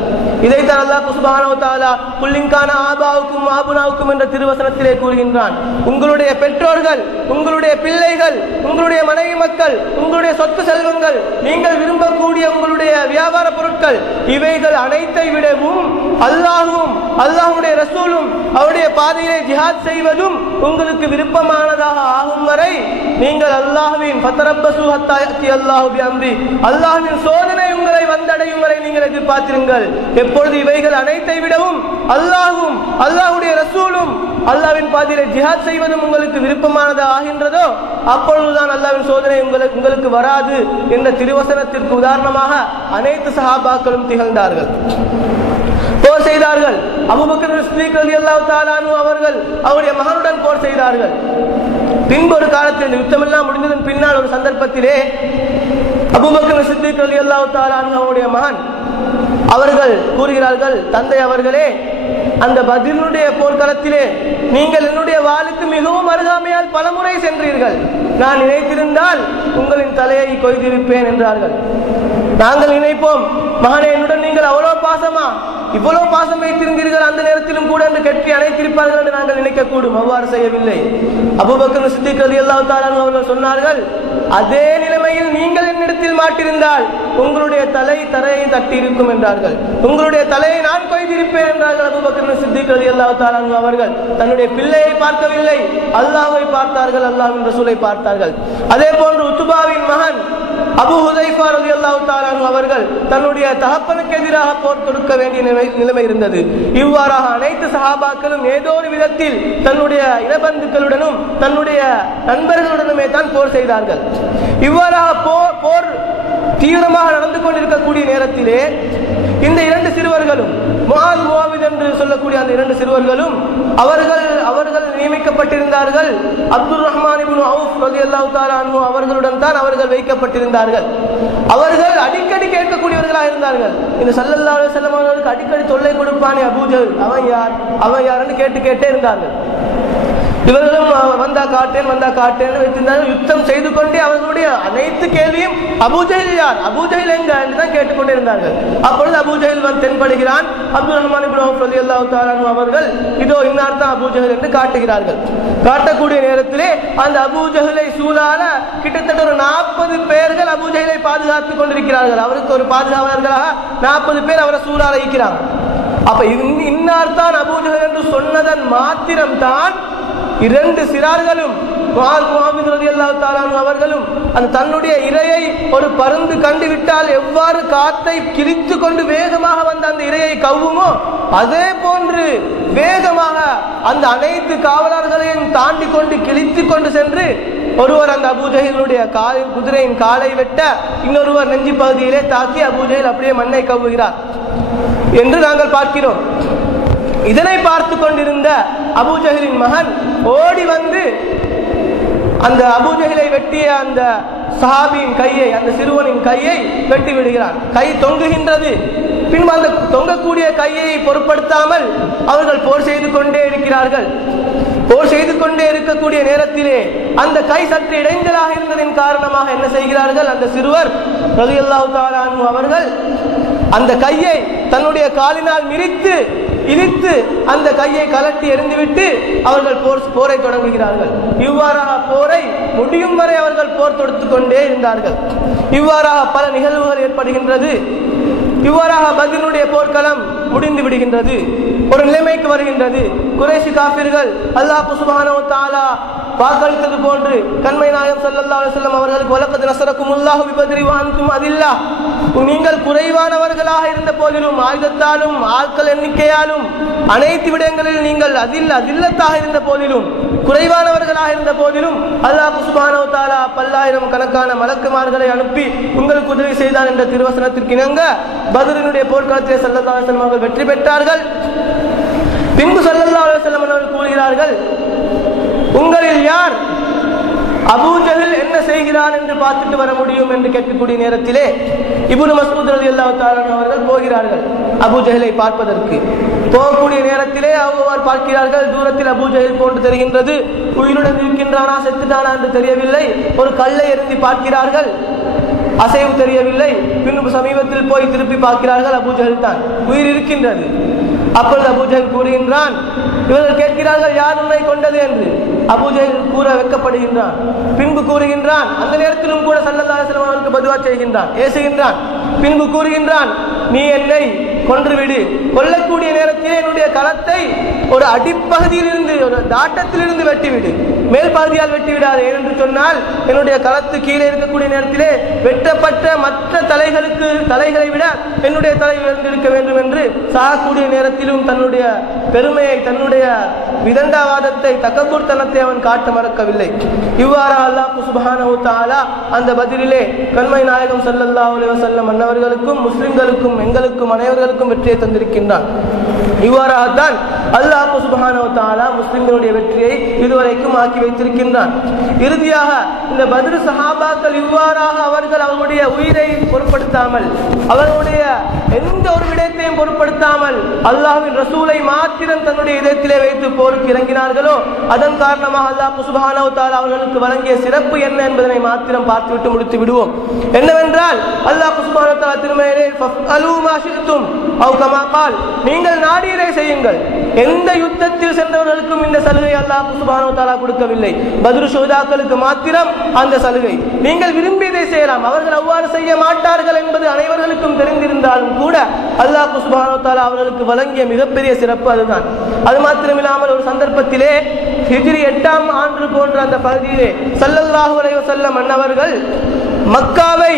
இதைத்தான் அல்லாஹ் சுப்ஹானஹு வ தஆலா குல்லின்கான ஆபாவுக்கும் ஆபுனாவுக்கும் என்ற திருவசனத்திலே கூறுகின்றான். உங்களுடைய பெற்றோர்கள், உங்களுடைய பிள்ளைகள், உங்களுடைய மனைவி மக்கள், உங்களுடைய சொத்து செல்வங்கள், நீங்கள் விரும்பக்கூடிய உங்களுடைய வியாபார பொருட்கள், இவைகள் அனைத்தை விடவும் அல்லாஹ்வும் அல்லாஹ்வுடைய ரசூலும் அவருடைய பாதையிலே ஜிஹாத் செய்வதும் உங்களுக்கு விருப்பமானதாக ஆகும் வரை நீங்கள் அல்லாஹ்வின் ஃபதரப்பசு ஹத்தா யஅதி அல்லாஹு பிஅம்ரி, அல்லாஹ்வின் சோதனை உங்களை வந்தடையும் வரை நீங்கள் எதிர்பார்த்திருங்கள். எப்பொழுது இவைகள் அனைத்தை விடவும் அல்லாஹ்வும் அல்லாஹ்வுடைய ரசூலும் அல்லாஹ்வின் பாதையிலே ஜிஹாத் செய்வதும் உங்களுக்கு விருப்பமானதாக ஆகின்றதோ அப்பொழுதுதான் அல்லாஹ்வின் சோதனை உங்களுக்கு வராது என்ற திருவசனத்திற்கு உதாரணமாக அனைத்து சஹாபாக்களும் திகழ்ந்தார்கள், போர் செய்தார்கள். அபூபக்கர் சித்திக் ரலியல்லாஹு தஆலா அன்ஹு அவர்கள் அவருடைய மகனுடன் போர் செய்தார்கள். பின்பு ஒரு காலத்தில் இந்த யுத்தம் எல்லாம் முடிந்ததன் பின்னால் ஒரு சந்தர்ப்பத்திலே அபூபக்கர் சித்திக் ரலியல்லாஹு தஆலா அன்ஹு அவருடைய மகன் அவர்கள் கூறுகிறார்கள், தந்தை அவர்களே, அந்த பத்ரினுடைய போர்க்களத்திலே நீங்கள் என்னுடைய வாளுக்கு மிகவும் அருகாமையால் பலமுறை சென்றீர்கள். நான் நினைத்திருந்தால் உங்களின் தலையை கொய்திருப்பேன் என்றார்கள். நாங்கள் நினைப்போம், மகனே, என்னுடன் நீங்கள் அவ்வளவு பாசமா, இவ்வளவு பாசம் வைத்திருந்தீர்கள், அந்த நேரத்திலும் கூட என்று கட்டி அணைத்திருப்பார்கள் என்று நாங்கள் நினைக்கக்கூடும். அவ்வாறு செய்யவில்லை. அபூபக்கர் சித்திக் ரலியல்லாஹு தஆலா அவர்கள் சொன்னார்கள், அதே நிலைமையில் நீங்கள் என்னிடத்தில் மாட்டிருந்தால் உங்களுடைய தலை தரையை தட்டி இருக்கும் என்றார்கள். உங்களுடைய தலையை நான் கொய்திருப்பேன் என்றார்கள். அபூபக்கர் சித்திக் ரலியல்லாஹு தஆலா அவர்கள் தன்னுடைய பிள்ளையை பார்க்கவில்லை, அல்லாஹ்வை பார்த்தார்கள், அல்லாஹ்வின் ரசூலை பார்த்தார்கள். அதே போன்று உத்பாவின் மகன் அபூ ஹுதைஃபா ரலியல்லாஹு தஆலா அவர்கள் தன்னுடைய தகப்பனுக்கு எதிராக போர் தொடுக்க வேண்டிய நிலைமை இருந்தது. இவ்வாறாக அனைத்து சஹாபாக்களும் ஏதோ ஒரு விதத்தில் தன்னுடைய இனபந்துக்களுடனும் தன்னுடைய நண்பர்களுடனுமே தான் போர் செய்தார்கள். இவ்வாறாக போர் தீவிரமாக நடந்து கொண்டிருக்கக்கூடிய நேரத்திலே இந்த இரண்டு சிறுவர்களும், முஆத் முஆவித் என்று சொல்லக்கூடிய அந்த இரண்டு சிறுவர்களும் அவர்கள் நியமிக்கப்பட்டிருந்தார்கள். அப்துர் ரஹ்மான் இப்னு அவுஃப் ரலியல்லாஹு தஆலா அன்ஹு அவர்களுடன் தான் அவர்கள் வைக்கப்பட்டிருந்தார்கள். அவர்கள் அடிக்கடி கேட்கக்கூடியவர்களாக இருந்தார்கள். இந்த ஸல்லல்லாஹு அலைஹி வஸல்லம் அவர்களுக்கு அடிக்கடி தொல்லை கொடுப்பானே அபூ ஜஹல், அவன் யாருன்னு கேட்டே இருந்தார்கள். இவர்களும் வந்தா காட்டேன் வைத்திருந்தார்கள். யுத்தம் செய்து கொண்டே அவர்களுடைய அனைத்து கேள்வியும் அபூ ஜஹல் யார், அபூ ஜஹல் எங்க என்று தான் கேட்டுக்கொண்டே இருந்தார்கள். அப்பொழுது அபூ ஜஹல் தென்படுகிறான். அப்துர் ரஹ்மான் இப்னு அவுஃப் ரலியல்லாஹு தஆலா அன்ஹு அவர்கள் இதோ இன்னார் தான் அபூ ஜஹல் என்று காட்டுகிறார்கள். காட்டக்கூடிய நேரத்திலே அந்த அபூ ஜஹலை சூழால கிட்டத்தட்ட ஒரு 40 பேர்கள் அபூ ஜஹலை பாதுகாத்துக் கொண்டிருக்கிறார்கள். அவருக்கு ஒரு பாதுகாவலர்களாக 40 பேர் அவரை சூழால இருக்கிறாங்க. அப்ப இன்னார் தான் அபூ ஜஹல் என்று சொன்னதன் மாத்திரம் தான் இரண்டு சிறார்களும் அவர்களும் அந்த தன்னுடைய இரையை ஒரு பருந்து கண்டுவிட்டால் எவ்வாறு காத்தை கிழித்து கொண்டு வேகமாக வந்த அந்த இரையை கவ்வுமோ அதே போன்று வேகமாக அந்த அனைத்து காவலர்களையும் தாண்டி கொண்டு கிழித்து கொண்டு சென்று ஒருவர் அந்த அபூ ஜஹலுடைய குதிரையின் காலை வெட்ட இன்னொருவர் நெஞ்சி பகுதியிலே தாக்கி அபூ ஜஹல் அப்படியே மண்ணை கவ்வுகிறார் என்று நாங்கள் பார்க்கிறோம். இதனை பார்த்து கொண்டிருந்த அபூ ஜஹலின் மகன் ஓடி வந்து அந்த அபூ ஜஹலை வெட்டிய அந்த சஹாபியின் கையை, அந்த சிறுவனின் கையை வெட்டி விடுகிறான். கை தொங்குகின்றது. பின்பு அந்த தொங்கக்கூடிய கையை பொருட்படுத்தாமல் அவர்கள் போர் செய்து கொண்டே இருக்கிறார்கள். போர் செய்து கொண்டே இருக்கக்கூடிய நேரத்திலே அந்த கை சற்று இடைஞ்சலாக இருந்ததின் காரணமாக என்ன செய்கிறார்கள், அந்த சிறுவர் ரலியல்லாஹு தஆலா அன்ஹு அவர்கள் அந்த கையை தன்னுடைய காலினால் இழுத்து அந்த கையை கலட்டி எறிந்துவிட்டு அவர்கள் போரை தொடங்குகிறார்கள். இவ்வாறாக போரை முடியும் வரை அவர்கள் போர் தொடுத்துக் கொண்டே இருந்தார்கள். இவ்வாறாக பல நிகழ்வுகள் ஏற்படுகின்றது. இவ்வாறாக பத்ரினுடைய போர்க்களம் முடிந்து விடுகின்றது. ஒரு நிலைமைக்கு வருகின்றது. குறைஷி காபிர்கள் அல்லாஹ் சுப்ஹானஹு வ தஆலா வாக்களித்தது போன்று கண்மை நாயகம் ஸல்லல்லாஹு அலைஹி வஸல்லம் அவர்களுக்கு வலக்கத் நஸரகுமுல்லாஹு பிபத்ரி வ அன்தும் அதில்லா, நீங்கள் குறைவானவர்களாக இருந்த போதிலும் ஆயுதத்தாலும் ஆட்கள் எண்ணிக்கையாலும் அனைத்து விடயங்களில் நீங்கள் அதில்லத்தாக இருந்த போதிலும் குறைவானவர்களாக இருந்த போதிலும் அல்லாஹ் சுப்ஹானஹு வ தஆலா பல்லாயிரம் கணக்கான மலக்குமார்களை அனுப்பி உங்களுக்கு உதவி செய்தான் என்ற திருவசனத்திற்கு இணங்க பத்ரினுடைய போர்க்களத்திலே ஸல்லல்லாஹு அலைஹி வஸல்லம் அவர்கள் வெற்றி பெற்றார்கள். பின்பு ஸல்லல்லாஹு அலைஹி வஸல்லம் அவர்கள் கூறுகிறார்கள், உங்களில் யார் அபூ ஜஹல் என்ன செய்கிறான் என்று பார்த்துட்டு வர முடியும் என்று கேட்கக்கூடிய நேரத்திலே இப்னு மஸ்ஊத் ரலியல்லாஹு தஆலா அவர்கள் போகிறார்கள் அபூ ஜஹலை பார்ப்பதற்கு. போகக்கூடிய நேரத்திலே அவர் பார்க்கிறார்கள், தூரத்தில் அபூ ஜஹல் போன்று தெரிகின்றது. உயிருடன் இருக்கின்றானா செத்துட்டானா என்று தெரியவில்லை. ஒரு கல்லை எறிந்து பார்க்கிறார்கள். அசைவு தெரியவில்லை. பின்பு சமீபத்தில் போய் திருப்பி பார்க்கிறார்கள், அபூஜஹல் தான், உயிர் இருக்கின்றது. அப்பொழுது அபூஜஹல் கூறுகின்றான், இவர்கள் கேட்கிறார்கள் யார் உன்னை கொண்டது என்று. அபூஜஹல் கூற வெட்கப்படுகின்றான். பின்பு கூறுகின்றான், அந்த நேரத்திலும் கூட ஸல்லல்லாஹு அலைஹி வஸல்லம் அவர்களுக்கு பதுவா செய்கின்றான், ஏசுகின்றான். பின்பு கூறுகின்றான், நீ என்னை கொன்றுவிடு, கொல்லக்கூடிய நேரத்திலே என்னுடைய களத்தை ஒரு அடிப்பகுதியிலிருந்து, ஒரு தாட்டத்திலிருந்து வெட்டிவிடு, மேல் பகுதியால் வெட்டிவிடாது. ஏனென்று சொன்னால் என்னுடைய களத்து கீழே இருக்கக்கூடிய நேரத்திலே வெட்டப்பட்ட மற்ற தலைகளை விட என்னுடைய தலை உயர்ந்திருக்க வேண்டும் என்று சாகக்கூடிய நேரத்திலும் தன்னுடைய பெருமையை, தன்னுடைய விதண்டாவாதத்தை, தக்கக்கூர்த்தனத்தை அவன் காட்ட மறக்கவில்லை. இவ்வாறு அல்லாஹ் சுப்ஹானஹு வ தஆலா அந்த பதிலிலே கண்மை நாயகம் ஸல்லல்லாஹு அலைஹி வஸல்லம் அன்னவர்களுக்கும் முஸ்லிம்களுக்கும் எங்களுக்கும் அனைவர்களுக்கும் வெற்றியை தந்திருக்கின்றான். இவ்வாறாகத்தான் அல்லாஹ் சுப்ஹானஹு வ தஆலா முஸ்லிம்களுடைய வெற்றியை இதுவரைக்கும் ஆக்கி வைத்திருக்கின்றான். இறுதியாக இந்த பத்ர் சஹாபாக்கள் இவ்வாறாக அவர்கள் அவர்களுடைய உயிரை பொருட்படுத்தாமல், அவர்களுடைய எந்த ஒரு விடயத்தையும் பொருட்படுத்தாமல் அல்லாஹ்வின் ரசூலை மாத்திரம் தன்னுடைய இதயத்திலே வைத்து போருக்கு இறங்கினார்களோ அதன் காரணமாக அல்லாஹ் சுப்ஹானஹு வ தஆலா அவர்களுக்கு வழங்கிய சிறப்பு என்ன என்பதனை மாத்திரம் பார்த்துவிட்டு முடித்து விடுவோம். என்னவென்றால் அல்லாஹ் சுப்ஹானஹு வ தஆலா திருமறையிலே ஃபஃஅலூ மா ஷி'தும் அவ் கமா கால், நீங்கள் நாடியதை செய்யுங்கள். எந்த யுத்தத்தில் சென்றவர்களுக்கும் இந்த சலுகை அல்லாஹ் சுப்ஹானஹு வ தஆலா கொடுக்கவில்லை. பத்ர் ஷுஹதாக்களுக்கு மாத்திரம் அந்த சலுகை. நீங்கள் விரும்பியதை செய்யலாம், அவர்கள் அவ்வாறு செய்ய மாட்டார்கள் என்பது அனைவர்களுக்கும் தெரிந்திருந்தாலும் கூட அல்லாஹ் சுப்ஹானஹு வ தஆலா அவர்களுக்கு வழங்கிய மிகப்பெரிய சிறப்பு அதுதான். அது மாத்திரமில்லாமல் ஒரு சந்தர்ப்பத்திலே ஹிஜ்ரி 8ஆம் ஆண்டு போன்ற அந்த பகுதியிலே ஸல்லல்லாஹு அலைஹி வஸல்லம் அன்னவர்கள் மக்காவை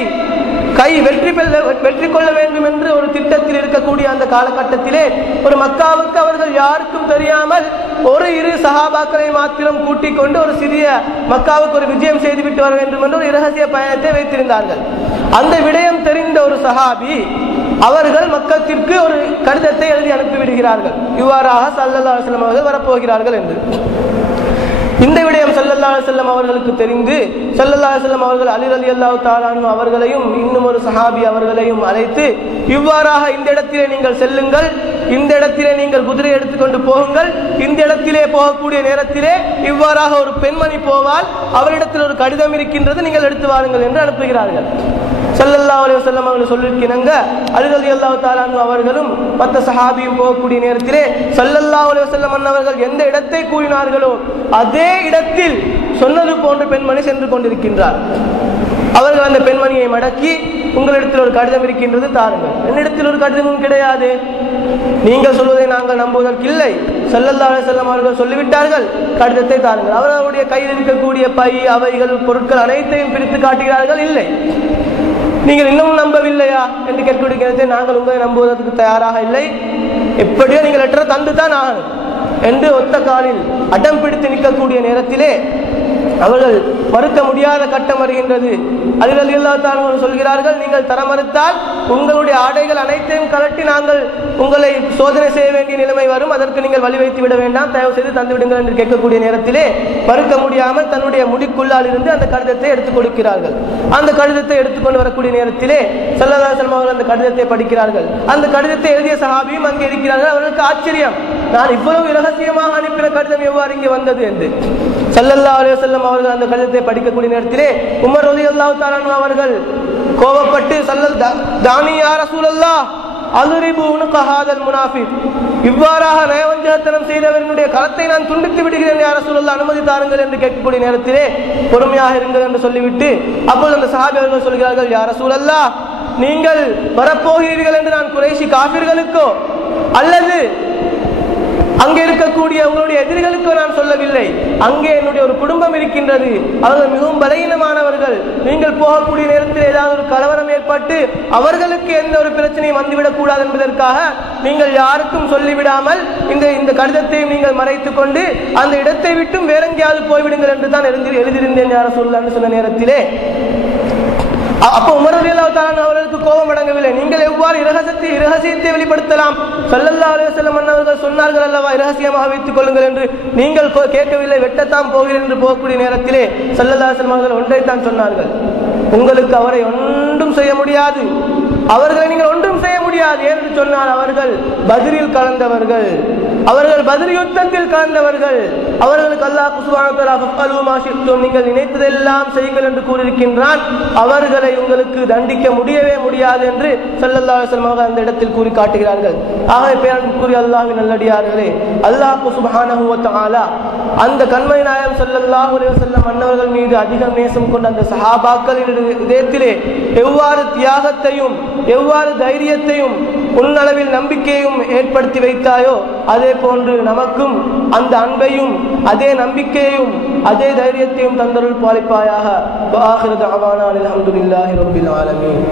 வெற்றி கொள்ள வேண்டும் என்று ஒரு திட்டத்தில் இருக்கக்கூடிய அந்த காலகட்டத்திலே ஒரு மக்காவுக்கு அவர்கள் யாருக்கும் தெரியாமல் ஒரு இரு சஹாபாக்களை மாத்திரம் கூட்டிக் கொண்டு ஒரு சிறிய மக்காவுக்கு ஒரு விஜயம் செய்துவிட்டு வர வேண்டும் என்று ஒரு இரகசிய பயணத்தை வைத்திருந்தார்கள். அந்த விடயம் தெரிந்த ஒரு சஹாபி அவர்கள் மக்கத்திற்கு ஒரு கடிதத்தை எழுதி அனுப்பிவிடுகிறார்கள், இவ்வாறாக ஸல்லல்லாஹு அலைஹி வஸல்லம் அவர்கள் வரப்போகிறார்கள் என்று. இந்த விடயம் ஸல்லல்லாஹு அலைஹி வஸல்லம் அவர்களுக்கு தெரிந்து ஸல்லல்லாஹு அலைஹி வஸல்லம் அவர்கள் அலி ரலியல்லாஹு தஆலா அன்ஹு அவர்களையும் இன்னும் ஒரு சஹாபி அவர்களையும் அழைத்து, இவ்வாறாக இந்த இடத்திலே நீங்கள் செல்லுங்கள், இந்த இடத்திலே நீங்கள் குதிரை எடுத்துக்கொண்டு போகுங்கள், இந்த இடத்திலே போகக்கூடிய நேரத்திலே இவ்வாறாக ஒரு பெண்மணி போவால், அவரிடத்தில் ஒரு கடிதம் இருக்கின்றது, நீங்கள் எடுத்து வாருங்கள் என்று அனுப்புகிறார்கள். ஸல்லல்லாஹு அலைஹி வஸல்லம் அவர்கள் சொல்லிருக்கிறாங்க, அலி ரலியல்லாஹு தஆலா அன்ஹு அவர்களும் மற்ற சஹாபியும் போகக்கூடிய நேரத்திலே ஸல்லல்லாஹு அலைஹி வஸல்லம் அவர்கள் எந்த இடத்தை கூறினார்களோ அதே இடத்தில் சொன்னது போன்ற பெண்மணி சென்று கொண்டிருக்கின்றார். அவர்கள் அந்த பெண்மணியை மடக்கி, உங்களிடத்தில் ஒரு கடிதம் இருக்கின்றது, தாருங்கள். என்னிடத்தில் ஒரு கடிதமும் கிடையாது, நீங்கள் சொல்வதை நாங்கள் நம்புவதற்கு இல்லை, ஸல்லல்லாஹு அலைஹி வஸல்லம் அவர்கள் சொல்லிவிட்டார்கள், கடிதத்தை தாருங்கள். அவர்களுடைய கையில் இருக்கக்கூடிய பை, அவைகள், பொருட்கள் அனைத்தையும் பிரித்து காட்டுகிறார்கள். இல்லை, நீங்கள் இன்னும் நம்பவில்லையா என்று கேட்கக்கூடிய, நாங்கள் உங்களை நம்புவதற்கு தயாராக இல்லை, எப்படியோ நீங்கள் லெட்டர் தந்து தான் ஆகணும் என்று ஒத்த காலில் அடம் பிடித்து நிற்கக்கூடிய நேரத்திலே அவர்கள் மறுக்க முடியாத கட்டம் வருகின்றது. அலி ரலியல்லாஹு தஆலா அவர்கள் சொல்கிறார்கள், நீங்கள் தர மறுத்தால் உங்களுடைய ஆடைகள் அனைத்தையும் கலட்டி நாங்கள் உங்களை சோதனை செய்ய வேண்டிய நிலைமை வரும், அதற்கு நீங்கள் வழி வைத்து விட வேண்டாம், தயவு செய்து தந்து விடுங்கள் என்று கேட்கக்கூடிய நேரத்திலே மறுக்க முடியாமல் தன்னுடைய முடிக்குள்ளால் இருந்து அந்த கடிதத்தை எடுத்துக் கொடுக்கிறார்கள். அந்த கடிதத்தை எடுத்துக்கொண்டு வரக்கூடிய நேரத்திலே ஸல்லல்லாஹு அலைஹி வஸல்லம் அவர்கள் அந்த கடிதத்தை படிக்கிறார்கள். அந்த கடிதத்தை எழுதிய சஹாபியும் அங்கே இருக்கிறார்கள். அவர்களுக்கு ஆச்சரியம், நான் இவ்வளவு இரகசியமாக அனுப்பின கடிதம் எவ்வாறு இங்கே வந்தது என்று. ஸல்லல்லாஹு அலைஹி வஸல்லம் அவர்கள் அந்த கடிதத்தை படிக்கக்கூடிய நேரத்திலே உமர் ரலியல்லாஹு தஆலா அன்ஹு அவர்கள் கோபப்பட்டு, தானி யா ரசூலல்லாஹ் அல்ரிபு உன்க ஹாதல் முனாஃபிக், இவ்வாறாக நயவஞ்சகத்தனம் செய்தவனுடைய கரத்தை நான் துண்டித்து விடுகிறேன் யா ரசூலல்லாஹ், அனுமதி தாருங்கள் என்று கேட்கக்கூடிய நேரத்திலே பொறுமையாக இருங்கள் என்று சொல்லிவிட்டு அப்போது அந்த சஹாபி அவர்கள் சொல்கிறார்கள், யா ரசூலல்லாஹ், நீங்கள் வரப்போகிறீர்கள் என்று நான் குறைஷி காஃபிர்களுக்கோ அல்லது அங்கே இருக்கக்கூடிய உங்களுடைய எதிரிகளுக்கு நான் சொல்லவில்லை, அங்கே என்னுடைய ஒரு குடும்பம் இருக்கின்றது, அவர்கள் மிகவும் பலகீனமானவர்கள், நீங்கள் போகக்கூடிய நேரத்தில் ஏதாவது ஒரு கலவரம் ஏற்பட்டு அவர்களுக்கு எந்த ஒரு பிரச்சனையும் வந்துவிடக் கூடாது என்பதற்காக நீங்கள் யாருக்கும் சொல்லிவிடாமல் இந்த கடிதத்தையும் நீங்கள் மறைத்துக் கொண்டு அந்த இடத்தை விட்டும் வேற எங்கேயாவது போய்விடுங்கள் என்று தான் எழுதியிருந்தேன் யார சொல்லலான்னு சொன்ன நேரத்திலே அப்போ உமர் ரலியல்லாஹு தஆலா அவர்களுக்கு கோபம் அடங்கவில்லை. நீங்கள் எவ்வாறு இரகசியத்தை வெளிப்படுத்தலாம், ஸல்லல்லாஹு அலைஹி வஸல்லம் அவர்கள் சொன்னார்கள் அல்லவா இரகசியமாக வைத்துக் கொள்ளுங்கள் என்று, நீங்கள் கேட்கவில்லை, வெட்டத்தான் போகிறேன் என்று போகக்கூடிய நேரத்திலே ஸல்லல்லாஹு அலைஹி வஸல்லம் அவர்கள் ஒன்றைத்தான் சொன்னார்கள், உங்களுக்கு அவரை ஒன்றும் செய்ய முடியாது, அவர்களை நீங்கள் ஒன்றும் செய்ய முடியாது, முடியாது. என்று சொன்னால் அவர்கள் பத்ரில் கலந்தவர்கள், அவர்கள் பத்ர் யுத்தத்தில் கலந்தவர்கள். அவர்களுக்கு அல்லாஹ் சுப்ஹானஹு வ தஆலா ஃபஃஅலு மா ஷி'தும், நீங்கள் நினைத்ததெல்லாம் செய்யுங்கள் என்று கூறியிருக்கின்றான். அவர்களை உங்களுக்கு தண்டிக்க முடியவே முடியாது என்று ஸல்லல்லாஹு அலைஹி வஸல்லம் அவர்கள் அந்த இடத்தில் கூறி காட்டுகிறார்கள். ஆகவே பேரன்புக்குரிய அல்லாஹ்வின் நல்லடியார்களே, அல்லாஹ் சுப்ஹானஹு வ தஆலா அந்த கண்மணி நாயகம் ஸல்லல்லாஹு அலைஹி வஸல்லம் அன்னவர்கள் மீது அதிக நேசம் கொண்ட அந்த சஹாபாக்களின் இதயத்திலே எவ்வாறு தியாகத்தையும் எவ்வாறு தைரியத்தையும் உன்னளவில் நம்பிக்கையும் ஏற்படுத்தி வைத்தாயோ, அதே போன்று நமக்கும் அந்த அன்பையும் அதே நம்பிக்கையையும் அதே தைரியத்தையும் தந்தருள் பாலிப்பாயாக. வஆகிரு தஅவானா அல்ஹம்துலில்லாஹி ரப்பில் ஆலமீன்.